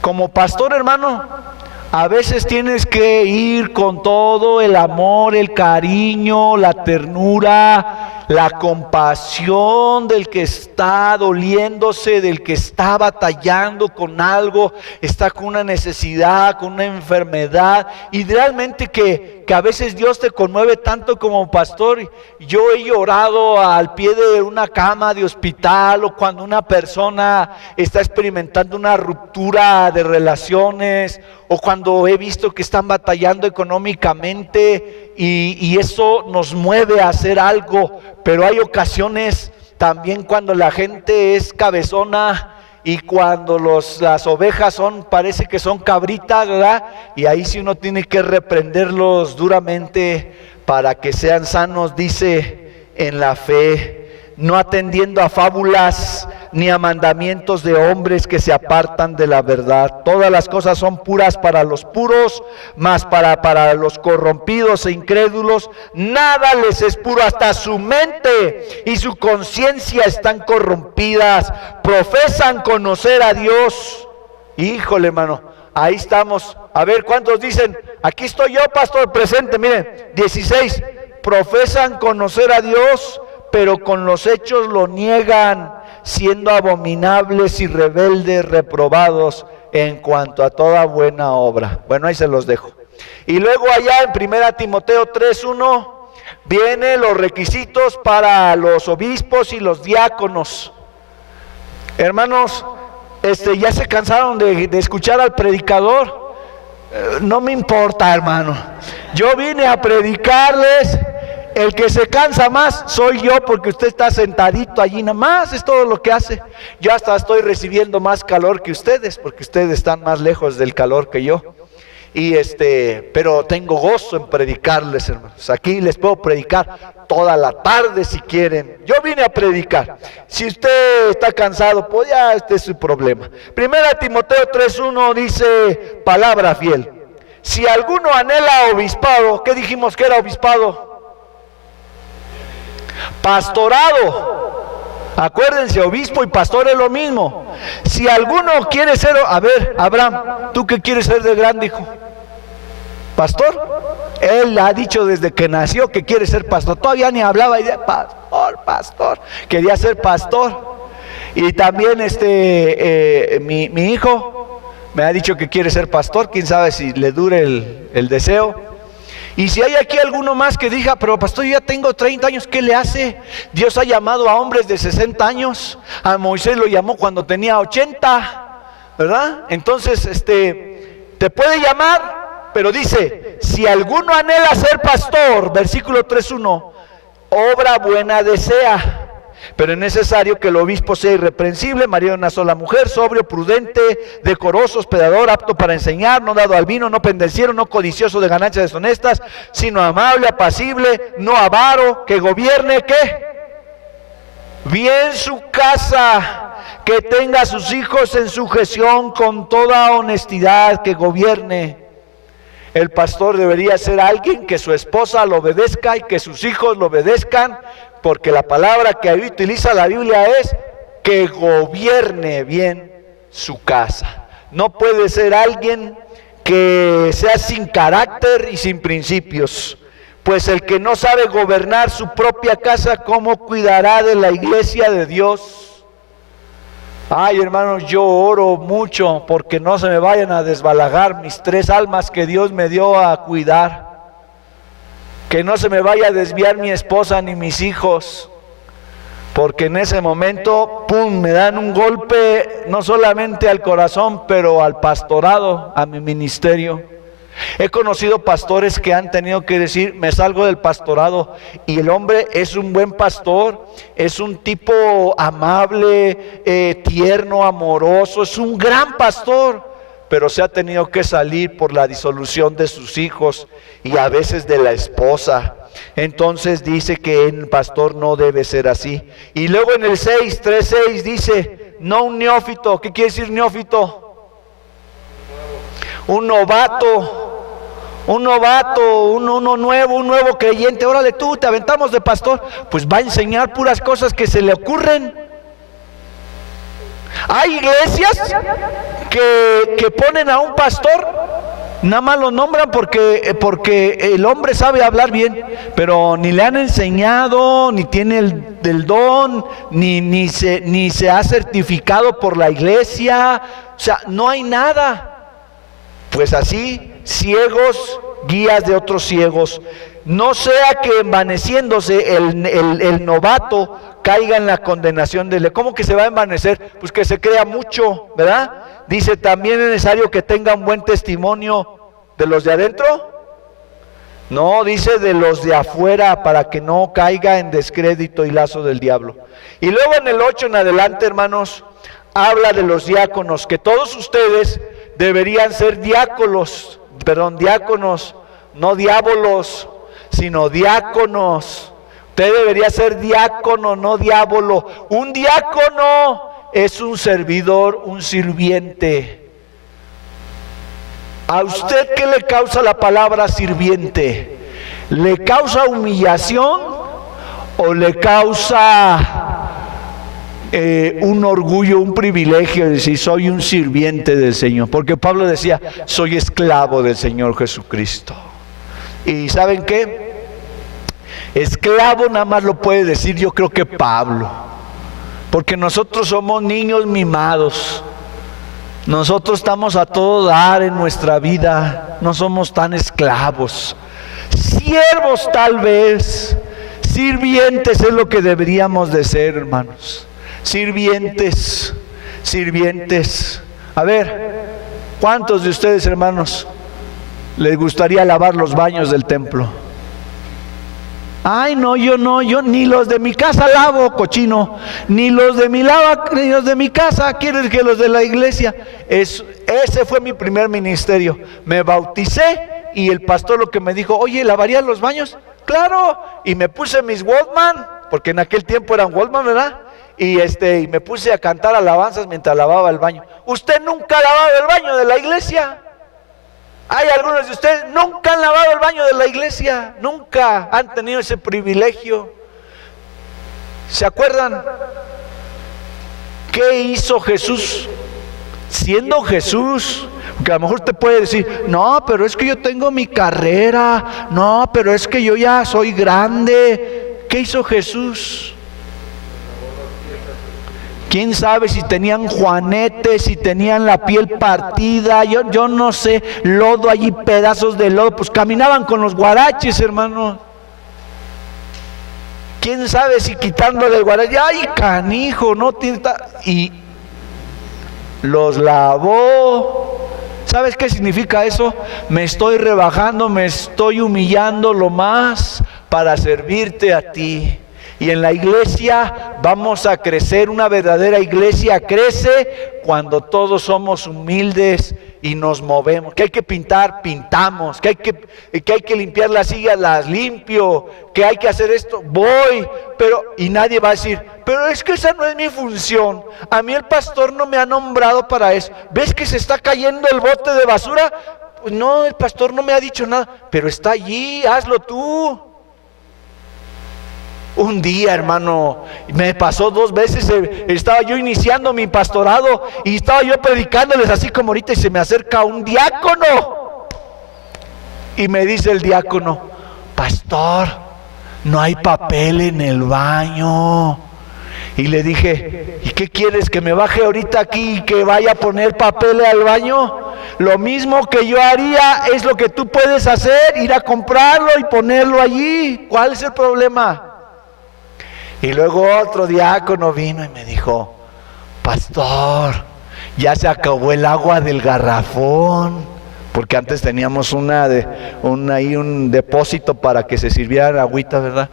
Como pastor, hermano, a veces tienes que ir con todo el amor, el cariño, la ternura, la compasión del que está doliéndose, del que está batallando con algo, está con una necesidad, con una enfermedad, y realmente que a veces Dios te conmueve tanto como pastor. Yo he llorado al pie de una cama de hospital, o cuando una persona está experimentando una ruptura de relaciones, o cuando he visto que están batallando económicamente, y eso nos mueve a hacer algo. Pero hay ocasiones también cuando la gente es cabezona y cuando las ovejas parece que son cabritas, ¿verdad? Y ahí sí uno tiene que reprenderlos duramente para que sean sanos, dice, en la fe, no atendiendo a fábulas ni a mandamientos de hombres que se apartan de la verdad. Todas las cosas son puras para los puros, mas para los corrompidos e incrédulos nada les es puro, hasta su mente y su conciencia están corrompidas. Profesan conocer a Dios. Híjole, hermano, ahí estamos. A ver, ¿cuántos dicen? Aquí estoy yo, pastor, presente. Miren, 16. profesan conocer a Dios, pero con los hechos lo niegan, siendo abominables y rebeldes, reprobados en cuanto a toda buena obra. Bueno, ahí se los dejo. Y luego allá en 1 Timoteo 3:1 vienen los requisitos para los obispos y los diáconos. Hermanos, ya se cansaron de escuchar al predicador. No me importa, hermano. Yo vine a predicarles. El que se cansa más soy yo, porque usted está sentadito allí nada más, es todo lo que hace. Yo hasta estoy recibiendo más calor que ustedes, porque ustedes están más lejos del calor que yo. Pero tengo gozo en predicarles, hermanos. Aquí les puedo predicar toda la tarde si quieren. Yo vine a predicar. Si usted está cansado, pues ya este es su problema. 1 Timoteo 3:1 dice, palabra fiel. Si alguno anhela obispado, ¿qué dijimos que era obispado? Pastorado. Acuérdense, obispo y pastor es lo mismo. Si alguno quiere ser, a ver, Abraham, ¿tú qué quieres ser de grande, hijo? ¿Pastor? Él ha dicho desde que nació que quiere ser pastor. Todavía ni hablaba y de pastor. Quería ser pastor. Y también mi hijo me ha dicho que quiere ser pastor. Quién sabe si le dure el deseo. Y si hay aquí alguno más que diga, pero pastor, yo ya tengo 30 años, ¿qué le hace? Dios ha llamado a hombres de 60 años, a Moisés lo llamó cuando tenía 80, ¿verdad? Entonces, te puede llamar, pero dice, si alguno anhela ser pastor, versículo 3:1, obra buena desea. Pero es necesario que el obispo sea irreprensible, marido de una sola mujer, sobrio, prudente, decoroso, hospedador, apto para enseñar, no dado al vino, no pendenciero, no codicioso de ganancias deshonestas, sino amable, apacible, no avaro, que gobierne, ¿qué? Bien su casa, que tenga a sus hijos en sujeción con toda honestidad, que gobierne. El pastor debería ser alguien que su esposa lo obedezca y que sus hijos lo obedezcan, porque la palabra que ahí utiliza la Biblia es que gobierne bien su casa. No puede ser alguien que sea sin carácter y sin principios, pues el que no sabe gobernar su propia casa, ¿cómo cuidará de la iglesia de Dios? Ay, hermanos, yo oro mucho porque no se me vayan a desbalagar mis 3 almas que Dios me dio a cuidar. Que no se me vaya a desviar mi esposa ni mis hijos, porque en ese momento, ¡pum!, me dan un golpe no solamente al corazón, pero al pastorado, a mi ministerio. He conocido pastores que han tenido que decir, me salgo del pastorado, y el hombre es un buen pastor, es un tipo amable, tierno, amoroso, es un gran pastor, pero se ha tenido que salir por la disolución de sus hijos y a veces de la esposa. Entonces dice que el pastor no debe ser así. Y luego en el 3:6 dice, no un neófito. ¿Qué quiere decir neófito? Un novato, uno nuevo, un nuevo creyente. Órale tú, te aventamos de pastor. Pues va a enseñar puras cosas que se le ocurren. Hay iglesias que ponen a un pastor, nada más lo nombran porque el hombre sabe hablar bien, pero ni le han enseñado, ni tiene el don, ni se ha certificado por la iglesia. O sea, no hay nada. Pues así, ciegos, guías de otros ciegos. No sea que envaneciéndose el novato caiga en la condenación de él. ¿Cómo que se va a envanecer? Pues que se crea mucho, ¿verdad? Dice, también es necesario que tenga un buen testimonio de los de adentro. No, dice de los de afuera, para que no caiga en descrédito y lazo del diablo. Y luego en el 8 en adelante, hermanos, habla de los diáconos, que todos ustedes deberían ser diáconos, no diábolos, sino diáconos. Usted debería ser diácono, no diábolo. Un diácono es un servidor, un sirviente. ¿A usted qué le causa la palabra sirviente? ¿Le causa humillación o le causa un orgullo, un privilegio de decir soy un sirviente del Señor? Porque Pablo decía, soy esclavo del Señor Jesucristo. ¿Y saben qué? Esclavo nada más lo puede decir, yo creo que Pablo, porque nosotros somos niños mimados. Nosotros estamos a todo dar en nuestra vida, no somos tan esclavos. Siervos tal vez, sirvientes es lo que deberíamos de ser, hermanos. Sirvientes, sirvientes. A ver, ¿cuántos de ustedes, hermanos, les gustaría lavar los baños del templo? Ay, no, yo ni los de mi casa lavo, cochino, ni los de mi casa, ¿quieres que los de la iglesia? Ese fue mi primer ministerio. Me bauticé y el pastor lo que me dijo, oye, ¿lavarías los baños? Claro, y me puse mis Walkman, porque en aquel tiempo eran Walkman, ¿verdad? Y me puse a cantar alabanzas mientras lavaba el baño. ¿Usted nunca ha lavado el baño de la iglesia? Hay algunos de ustedes nunca han lavado el baño de la iglesia, nunca han tenido ese privilegio. ¿Se acuerdan qué hizo Jesús? Siendo Jesús, porque a lo mejor te puede decir, no, pero es que yo tengo mi carrera, no, pero es que yo ya soy grande. ¿Qué hizo Jesús? ¿Quién sabe si tenían juanetes, si tenían la piel partida? Yo no sé, lodo allí, pedazos de lodo, pues caminaban con los guaraches, hermano. ¿Quién sabe si quitándole el guarache, ay, canijo, no tiene... Y los lavó. ¿Sabes qué significa eso? Me estoy rebajando, me estoy humillando lo más para servirte a ti. Y en la iglesia vamos a crecer. Una verdadera iglesia crece cuando todos somos humildes y nos movemos. Que hay que pintar, pintamos. Que hay que limpiar las sillas, las limpio. Que hay que hacer esto, voy. Y nadie va a decir, pero es que esa no es mi función. A mí el pastor no me ha nombrado para eso. ¿Ves que se está cayendo el bote de basura? Pues no, el pastor no me ha dicho nada. Pero está allí, hazlo tú. Un día, hermano, me pasó 2 veces, estaba yo iniciando mi pastorado y estaba yo predicándoles así como ahorita y se me acerca un diácono y me dice el diácono, pastor, no hay papel en el baño. Y le dije, ¿y qué quieres? ¿Que me baje ahorita aquí y que vaya a poner papel al baño? Lo mismo que yo haría es lo que tú puedes hacer, ir a comprarlo y ponerlo allí. ¿Cuál es el problema? Y luego otro diácono vino y me dijo, pastor, ya se acabó el agua del garrafón, porque antes teníamos un depósito para que se sirviera agüita, ¿verdad?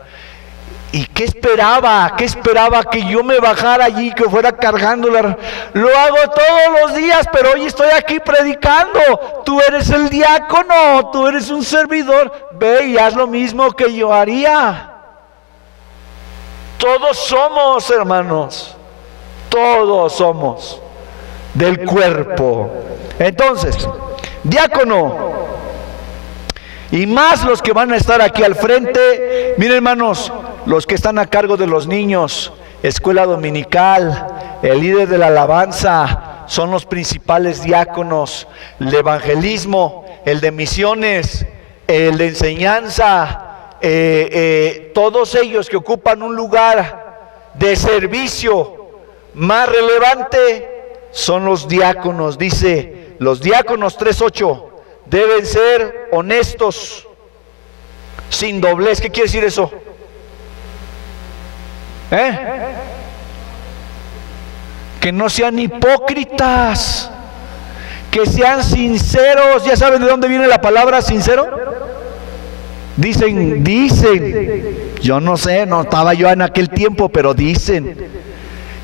¿Y qué esperaba? ¿Qué esperaba? Que yo me bajara allí, que fuera cargando Lo hago todos los días, pero hoy estoy aquí predicando. Tú eres el diácono, tú eres un servidor. Ve y haz lo mismo que yo haría. Todos somos, hermanos, todos somos del cuerpo. Entonces, diácono, y más los que van a estar aquí al frente. Miren, hermanos, los que están a cargo de los niños, escuela dominical, el líder de la alabanza, son los principales diáconos. El de evangelismo, el de misiones, el de enseñanza, todos ellos que ocupan un lugar de servicio más relevante son los diáconos. Dice, los diáconos 3:8 deben ser honestos, sin doblez. ¿Qué quiere decir eso? Que no sean hipócritas, que sean sinceros. ¿Ya saben de dónde viene la palabra sincero? Dicen, yo no sé, no estaba yo en aquel tiempo, pero dicen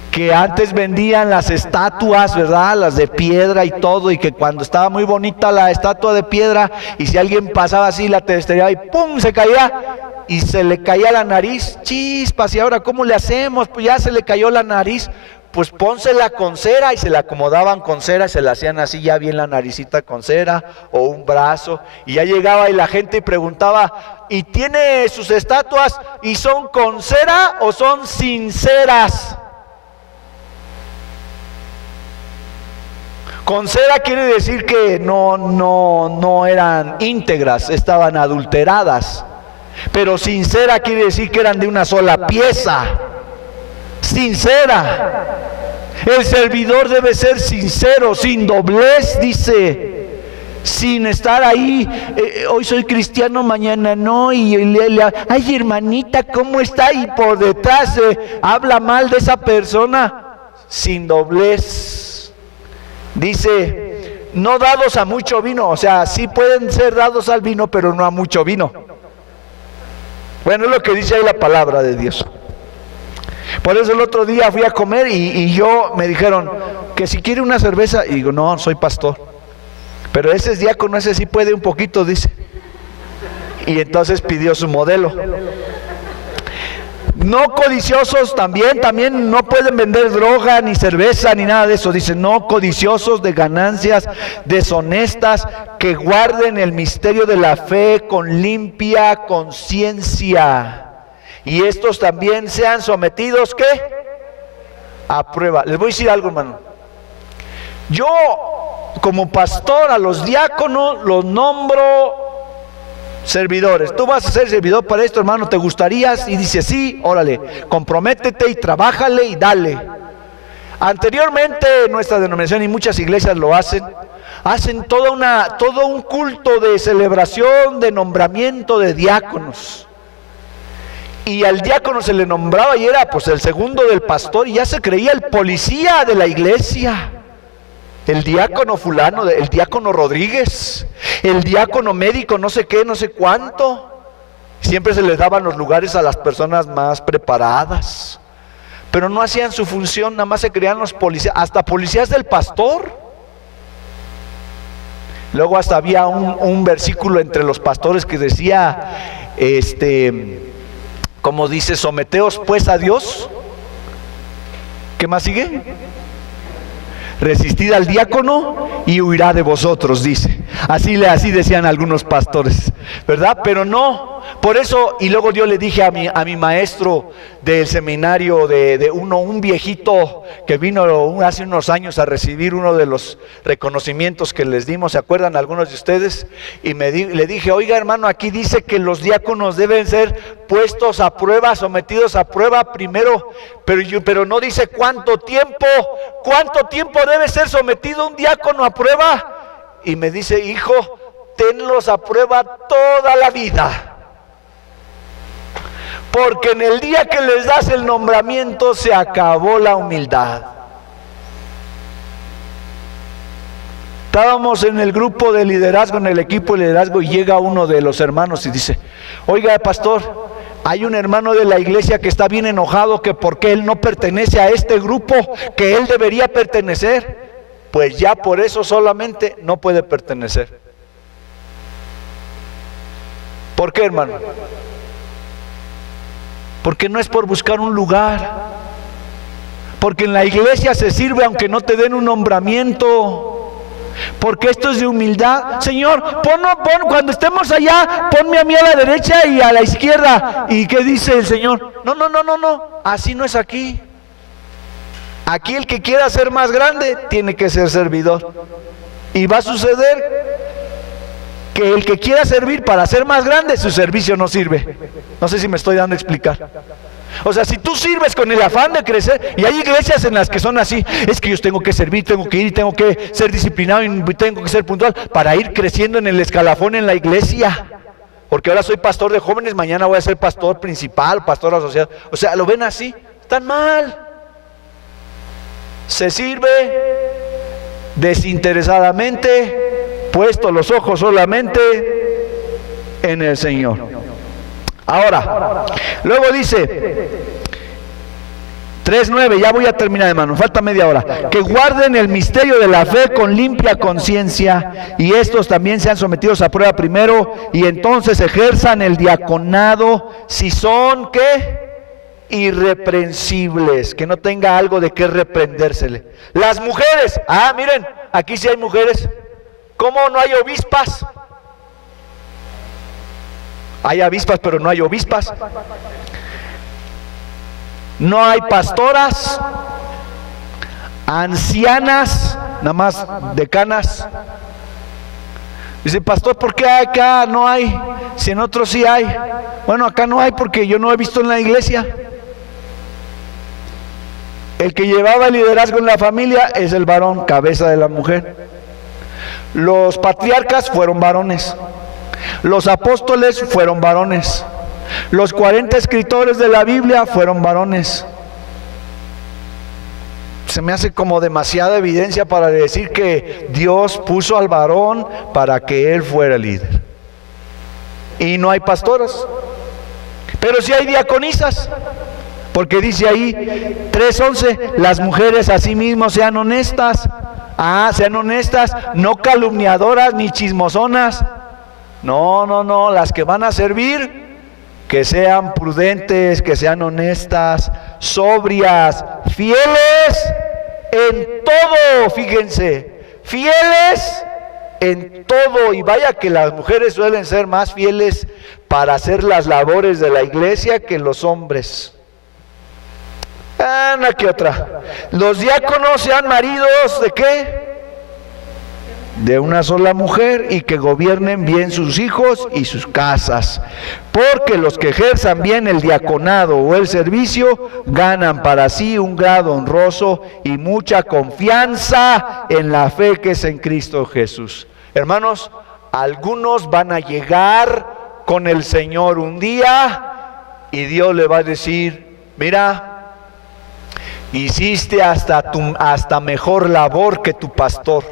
que antes vendían las estatuas, ¿verdad? Las de piedra y todo, y que cuando estaba muy bonita la estatua de piedra, y si alguien pasaba así, la testeaba y ¡pum!, se caía, y se le caía la nariz, chispas, y ahora ¿cómo le hacemos? Pues ya se le cayó la nariz. Pues pónsela con cera, y se la acomodaban con cera, se la hacían así ya bien la naricita con cera, o un brazo, y ya llegaba y la gente preguntaba, ¿y tiene sus estatuas y son con cera o son sinceras? Con cera quiere decir que no eran íntegras, estaban adulteradas. Pero sincera quiere decir que eran de una sola pieza. Sincera. El servidor debe ser sincero, sin doblez, dice. Sin estar ahí, hoy soy cristiano, mañana no, ay hermanita, ¿cómo está? Y por detrás habla mal de esa persona, sin doblez. Dice, no dados a mucho vino, o sea, sí pueden ser dados al vino, pero no a mucho vino. Bueno, es lo que dice ahí la palabra de Dios. Por eso el otro día fui a comer y yo me dijeron que si quiere una cerveza, y digo, no, soy pastor. Pero ese es diácono, ese sí puede un poquito, dice. Y entonces pidió su modelo. No codiciosos también no pueden vender droga, ni cerveza, ni nada de eso. Dice, no codiciosos de ganancias deshonestas, que guarden el misterio de la fe con limpia conciencia. Y estos también sean sometidos, ¿qué? A prueba. Les voy a decir algo, hermano. Yo, como pastor, a los diáconos los nombro servidores. Tú vas a ser servidor para esto, hermano, ¿te gustarías? Y dice, sí, órale, comprométete y trabájale y dale. Anteriormente nuestra denominación y muchas iglesias lo hacen todo un culto de celebración, de nombramiento de diáconos. Y al diácono se le nombraba y era pues el segundo del pastor, y ya se creía el policía de la iglesia. El diácono fulano, el diácono Rodríguez, el diácono médico, no sé qué, no sé cuánto. Siempre se les daban los lugares a las personas más preparadas, pero no hacían su función, nada más se creían los policías, hasta policías del pastor. Luego hasta había un versículo entre los pastores que decía, como dice, someteos pues a Dios. ¿Qué más sigue? Resistid al diácono y huirá de vosotros, dice. Así decían algunos pastores, ¿verdad? Pero no, por eso, y luego yo le dije a mi maestro del seminario, un viejito que vino hace unos años a recibir uno de los reconocimientos que les dimos, ¿se acuerdan algunos de ustedes? Y le dije, oiga hermano, aquí dice que los diáconos deben ser puestos a prueba, sometidos a prueba primero, pero no dice cuánto tiempo debe ser sometido un diácono a prueba. Y me dice, hijo, tenlos a prueba toda la vida, porque en el día que les das el nombramiento se acabó la humildad. Estábamos en el grupo de liderazgo, en el equipo de liderazgo, y llega uno de los hermanos y dice, oiga pastor, hay un hermano de la iglesia que está bien enojado que porque él no pertenece a este grupo que él debería pertenecer. Pues ya por eso solamente no puede pertenecer. ¿Por qué, hermano? Porque no es por buscar un lugar, porque en la iglesia se sirve aunque no te den un nombramiento, porque esto es de humildad. Señor, cuando estemos allá, ponme a mí a la derecha y a la izquierda. ¿Y qué dice el Señor? No, así no es aquí. Aquí el que quiera ser más grande tiene que ser servidor. Y va a suceder que el que quiera servir para ser más grande, su servicio no sirve. No sé si me estoy dando a explicar. O sea, si tú sirves con el afán de crecer, y hay iglesias en las que son así, es que yo tengo que servir, tengo que ir, tengo que ser disciplinado y tengo que ser puntual para ir creciendo en el escalafón en la iglesia. Porque ahora soy pastor de jóvenes, mañana voy a ser pastor principal, pastor asociado. O sea, lo ven así, están mal. Se sirve desinteresadamente, puesto los ojos solamente en el Señor. Ahora, luego dice 3:9, ya voy a terminar, hermano, falta media hora. Que guarden el misterio de la fe con limpia conciencia, y estos también sean sometidos a prueba primero, y entonces ejerzan el diaconado si son, ¿qué? Irreprensibles, que no tenga algo de qué reprendérsele. Las mujeres, miren, aquí sí hay mujeres. ¿Cómo no hay obispas? Hay avispas, pero no hay obispas. No hay pastoras, ancianas, nada más decanas. Dice, pastor, ¿por qué acá no hay? si en otros sí hay. Bueno, acá no hay porque yo no he visto en la iglesia. El que llevaba el liderazgo en la familia es el varón, cabeza de la mujer. Los patriarcas fueron varones. Los apóstoles fueron varones. Los 40 escritores de la Biblia fueron varones. Se me hace como demasiada evidencia para decir que Dios puso al varón para que él fuera líder. Y no hay pastoras, pero sí hay diaconisas, porque dice ahí 3:11, las mujeres asimismo sean honestas. Sean honestas, no calumniadoras ni chismosonas. No, las que van a servir, que sean prudentes, que sean honestas, sobrias, fieles en todo, fíjense, fieles en todo. Y vaya que las mujeres suelen ser más fieles para hacer las labores de la iglesia que los hombres. Una que otra. Los diáconos sean maridos ¿de qué? De una sola mujer, y que gobiernen bien sus hijos y sus casas, porque los que ejerzan bien el diaconado o el servicio ganan para sí un grado honroso y mucha confianza en la fe que es en Cristo Jesús. Hermanos, algunos van a llegar con el Señor un día y Dios le va a decir: mira, hiciste hasta mejor labor que tu pastor.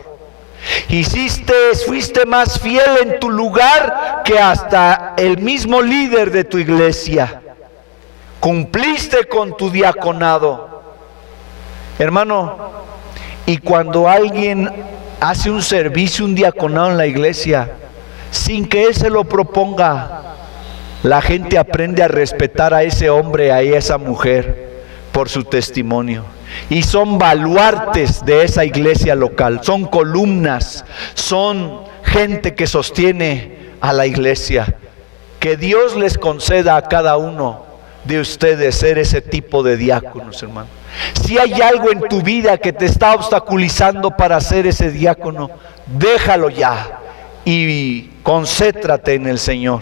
Fuiste más fiel en tu lugar que hasta el mismo líder de tu iglesia. Cumpliste con tu diaconado. Hermano, y cuando alguien hace un servicio, un diaconado en la iglesia, sin que él se lo proponga, la gente aprende a respetar a ese hombre, a esa mujer, por su testimonio. Y son baluartes de esa iglesia local, son columnas, son gente que sostiene a la iglesia. Que Dios les conceda a cada uno de ustedes ser ese tipo de diáconos, hermano. Si hay algo en tu vida que te está obstaculizando para ser ese diácono, déjalo ya y concéntrate en el Señor.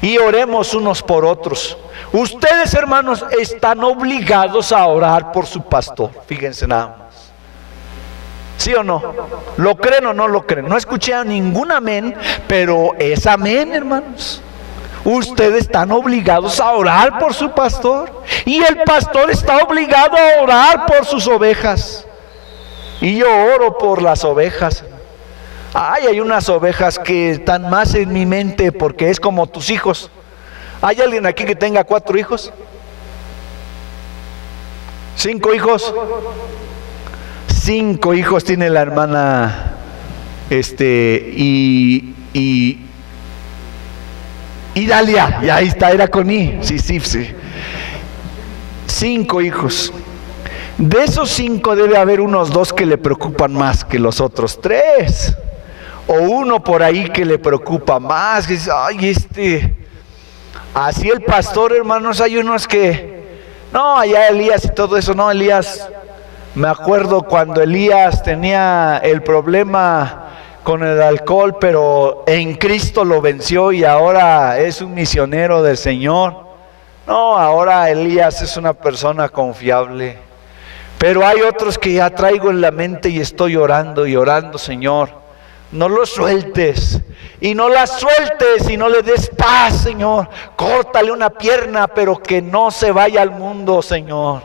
Y oremos unos por otros. Ustedes, hermanos, están obligados a orar por su pastor. Fíjense nada más. ¿Sí o no? ¿Lo creen o no lo creen? No escuché a ningún amén, pero es amén, hermanos. Ustedes están obligados a orar por su pastor. Y el pastor está obligado a orar por sus ovejas. Y yo oro por las ovejas. Hay unas ovejas que están más en mi mente porque es como tus hijos. ¿Hay alguien aquí que tenga 4 hijos? 5 hijos. 5 hijos tiene la hermana y Dalia. Y ahí está, era con I. Sí. 5 hijos. De esos 5 debe haber unos 2 que le preocupan más que los otros 3. O uno por ahí que le preocupa más. Que dice, así el pastor, hermanos, hay unos que, no, allá Elías y todo eso, no, Elías, me acuerdo cuando Elías tenía el problema con el alcohol, pero en Cristo lo venció y ahora es un misionero del Señor. No, ahora Elías es una persona confiable. Pero hay otros que ya traigo en la mente y estoy orando y orando, Señor. No lo sueltes, y no la sueltes, y no le des paz, Señor. Córtale una pierna, pero que no se vaya al mundo, Señor.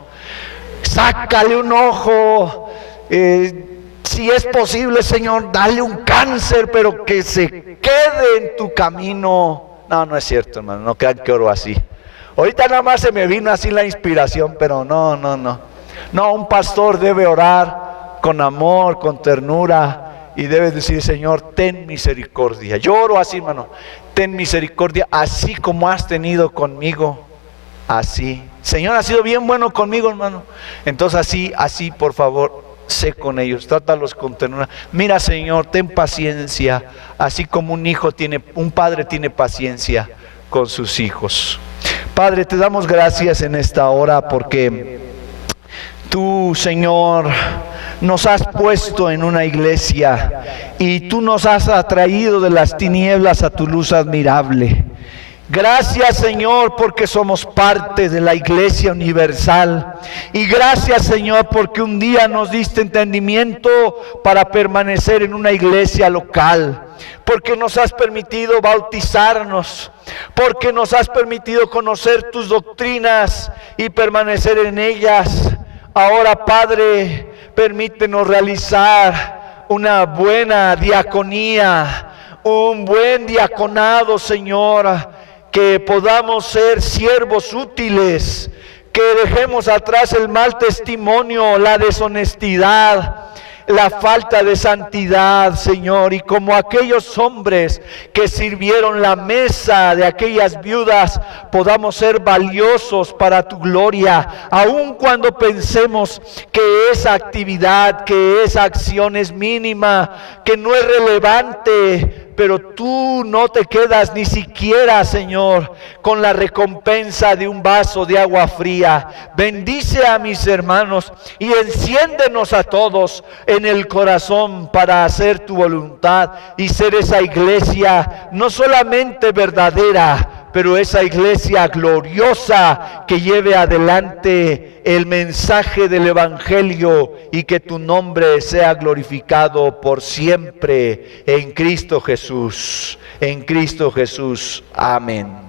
Sácale un ojo, si es posible, Señor, dale un cáncer, pero que se quede en tu camino. No es cierto, hermano, no crean que oro así. Ahorita nada más se me vino así la inspiración, pero no. No, un pastor debe orar con amor, con ternura. Y debes decir: Señor, ten misericordia. Yo oro así, hermano. Ten misericordia, así como has tenido conmigo. Así. Señor, ha sido bien bueno conmigo, hermano. Entonces así, por favor, sé con ellos. Trátalos con ternura. Mira, Señor, ten paciencia. Así como un padre tiene paciencia con sus hijos. Padre, te damos gracias en esta hora porque tú, Señor, nos has puesto en una iglesia y tú nos has atraído de las tinieblas a tu luz admirable. Gracias, Señor, porque somos parte de la Iglesia Universal. Y gracias, Señor, porque un día nos diste entendimiento para permanecer en una iglesia local. Porque nos has permitido bautizarnos. Porque nos has permitido conocer tus doctrinas y permanecer en ellas. Ahora, Padre, permítenos realizar una buena diaconía, un buen diaconado, Señor. Que podamos ser siervos útiles, que dejemos atrás el mal testimonio, la deshonestidad, la falta de santidad, Señor, y como aquellos hombres que sirvieron la mesa de aquellas viudas, podamos ser valiosos para tu gloria, aun cuando pensemos que esa actividad, que esa acción es mínima, que no es relevante. Pero tú no te quedas ni siquiera, Señor, con la recompensa de un vaso de agua fría. Bendice a mis hermanos y enciéndenos a todos en el corazón para hacer tu voluntad y ser esa iglesia no solamente verdadera, pero esa iglesia gloriosa que lleve adelante el mensaje del Evangelio y que tu nombre sea glorificado por siempre en Cristo Jesús. En Cristo Jesús. Amén.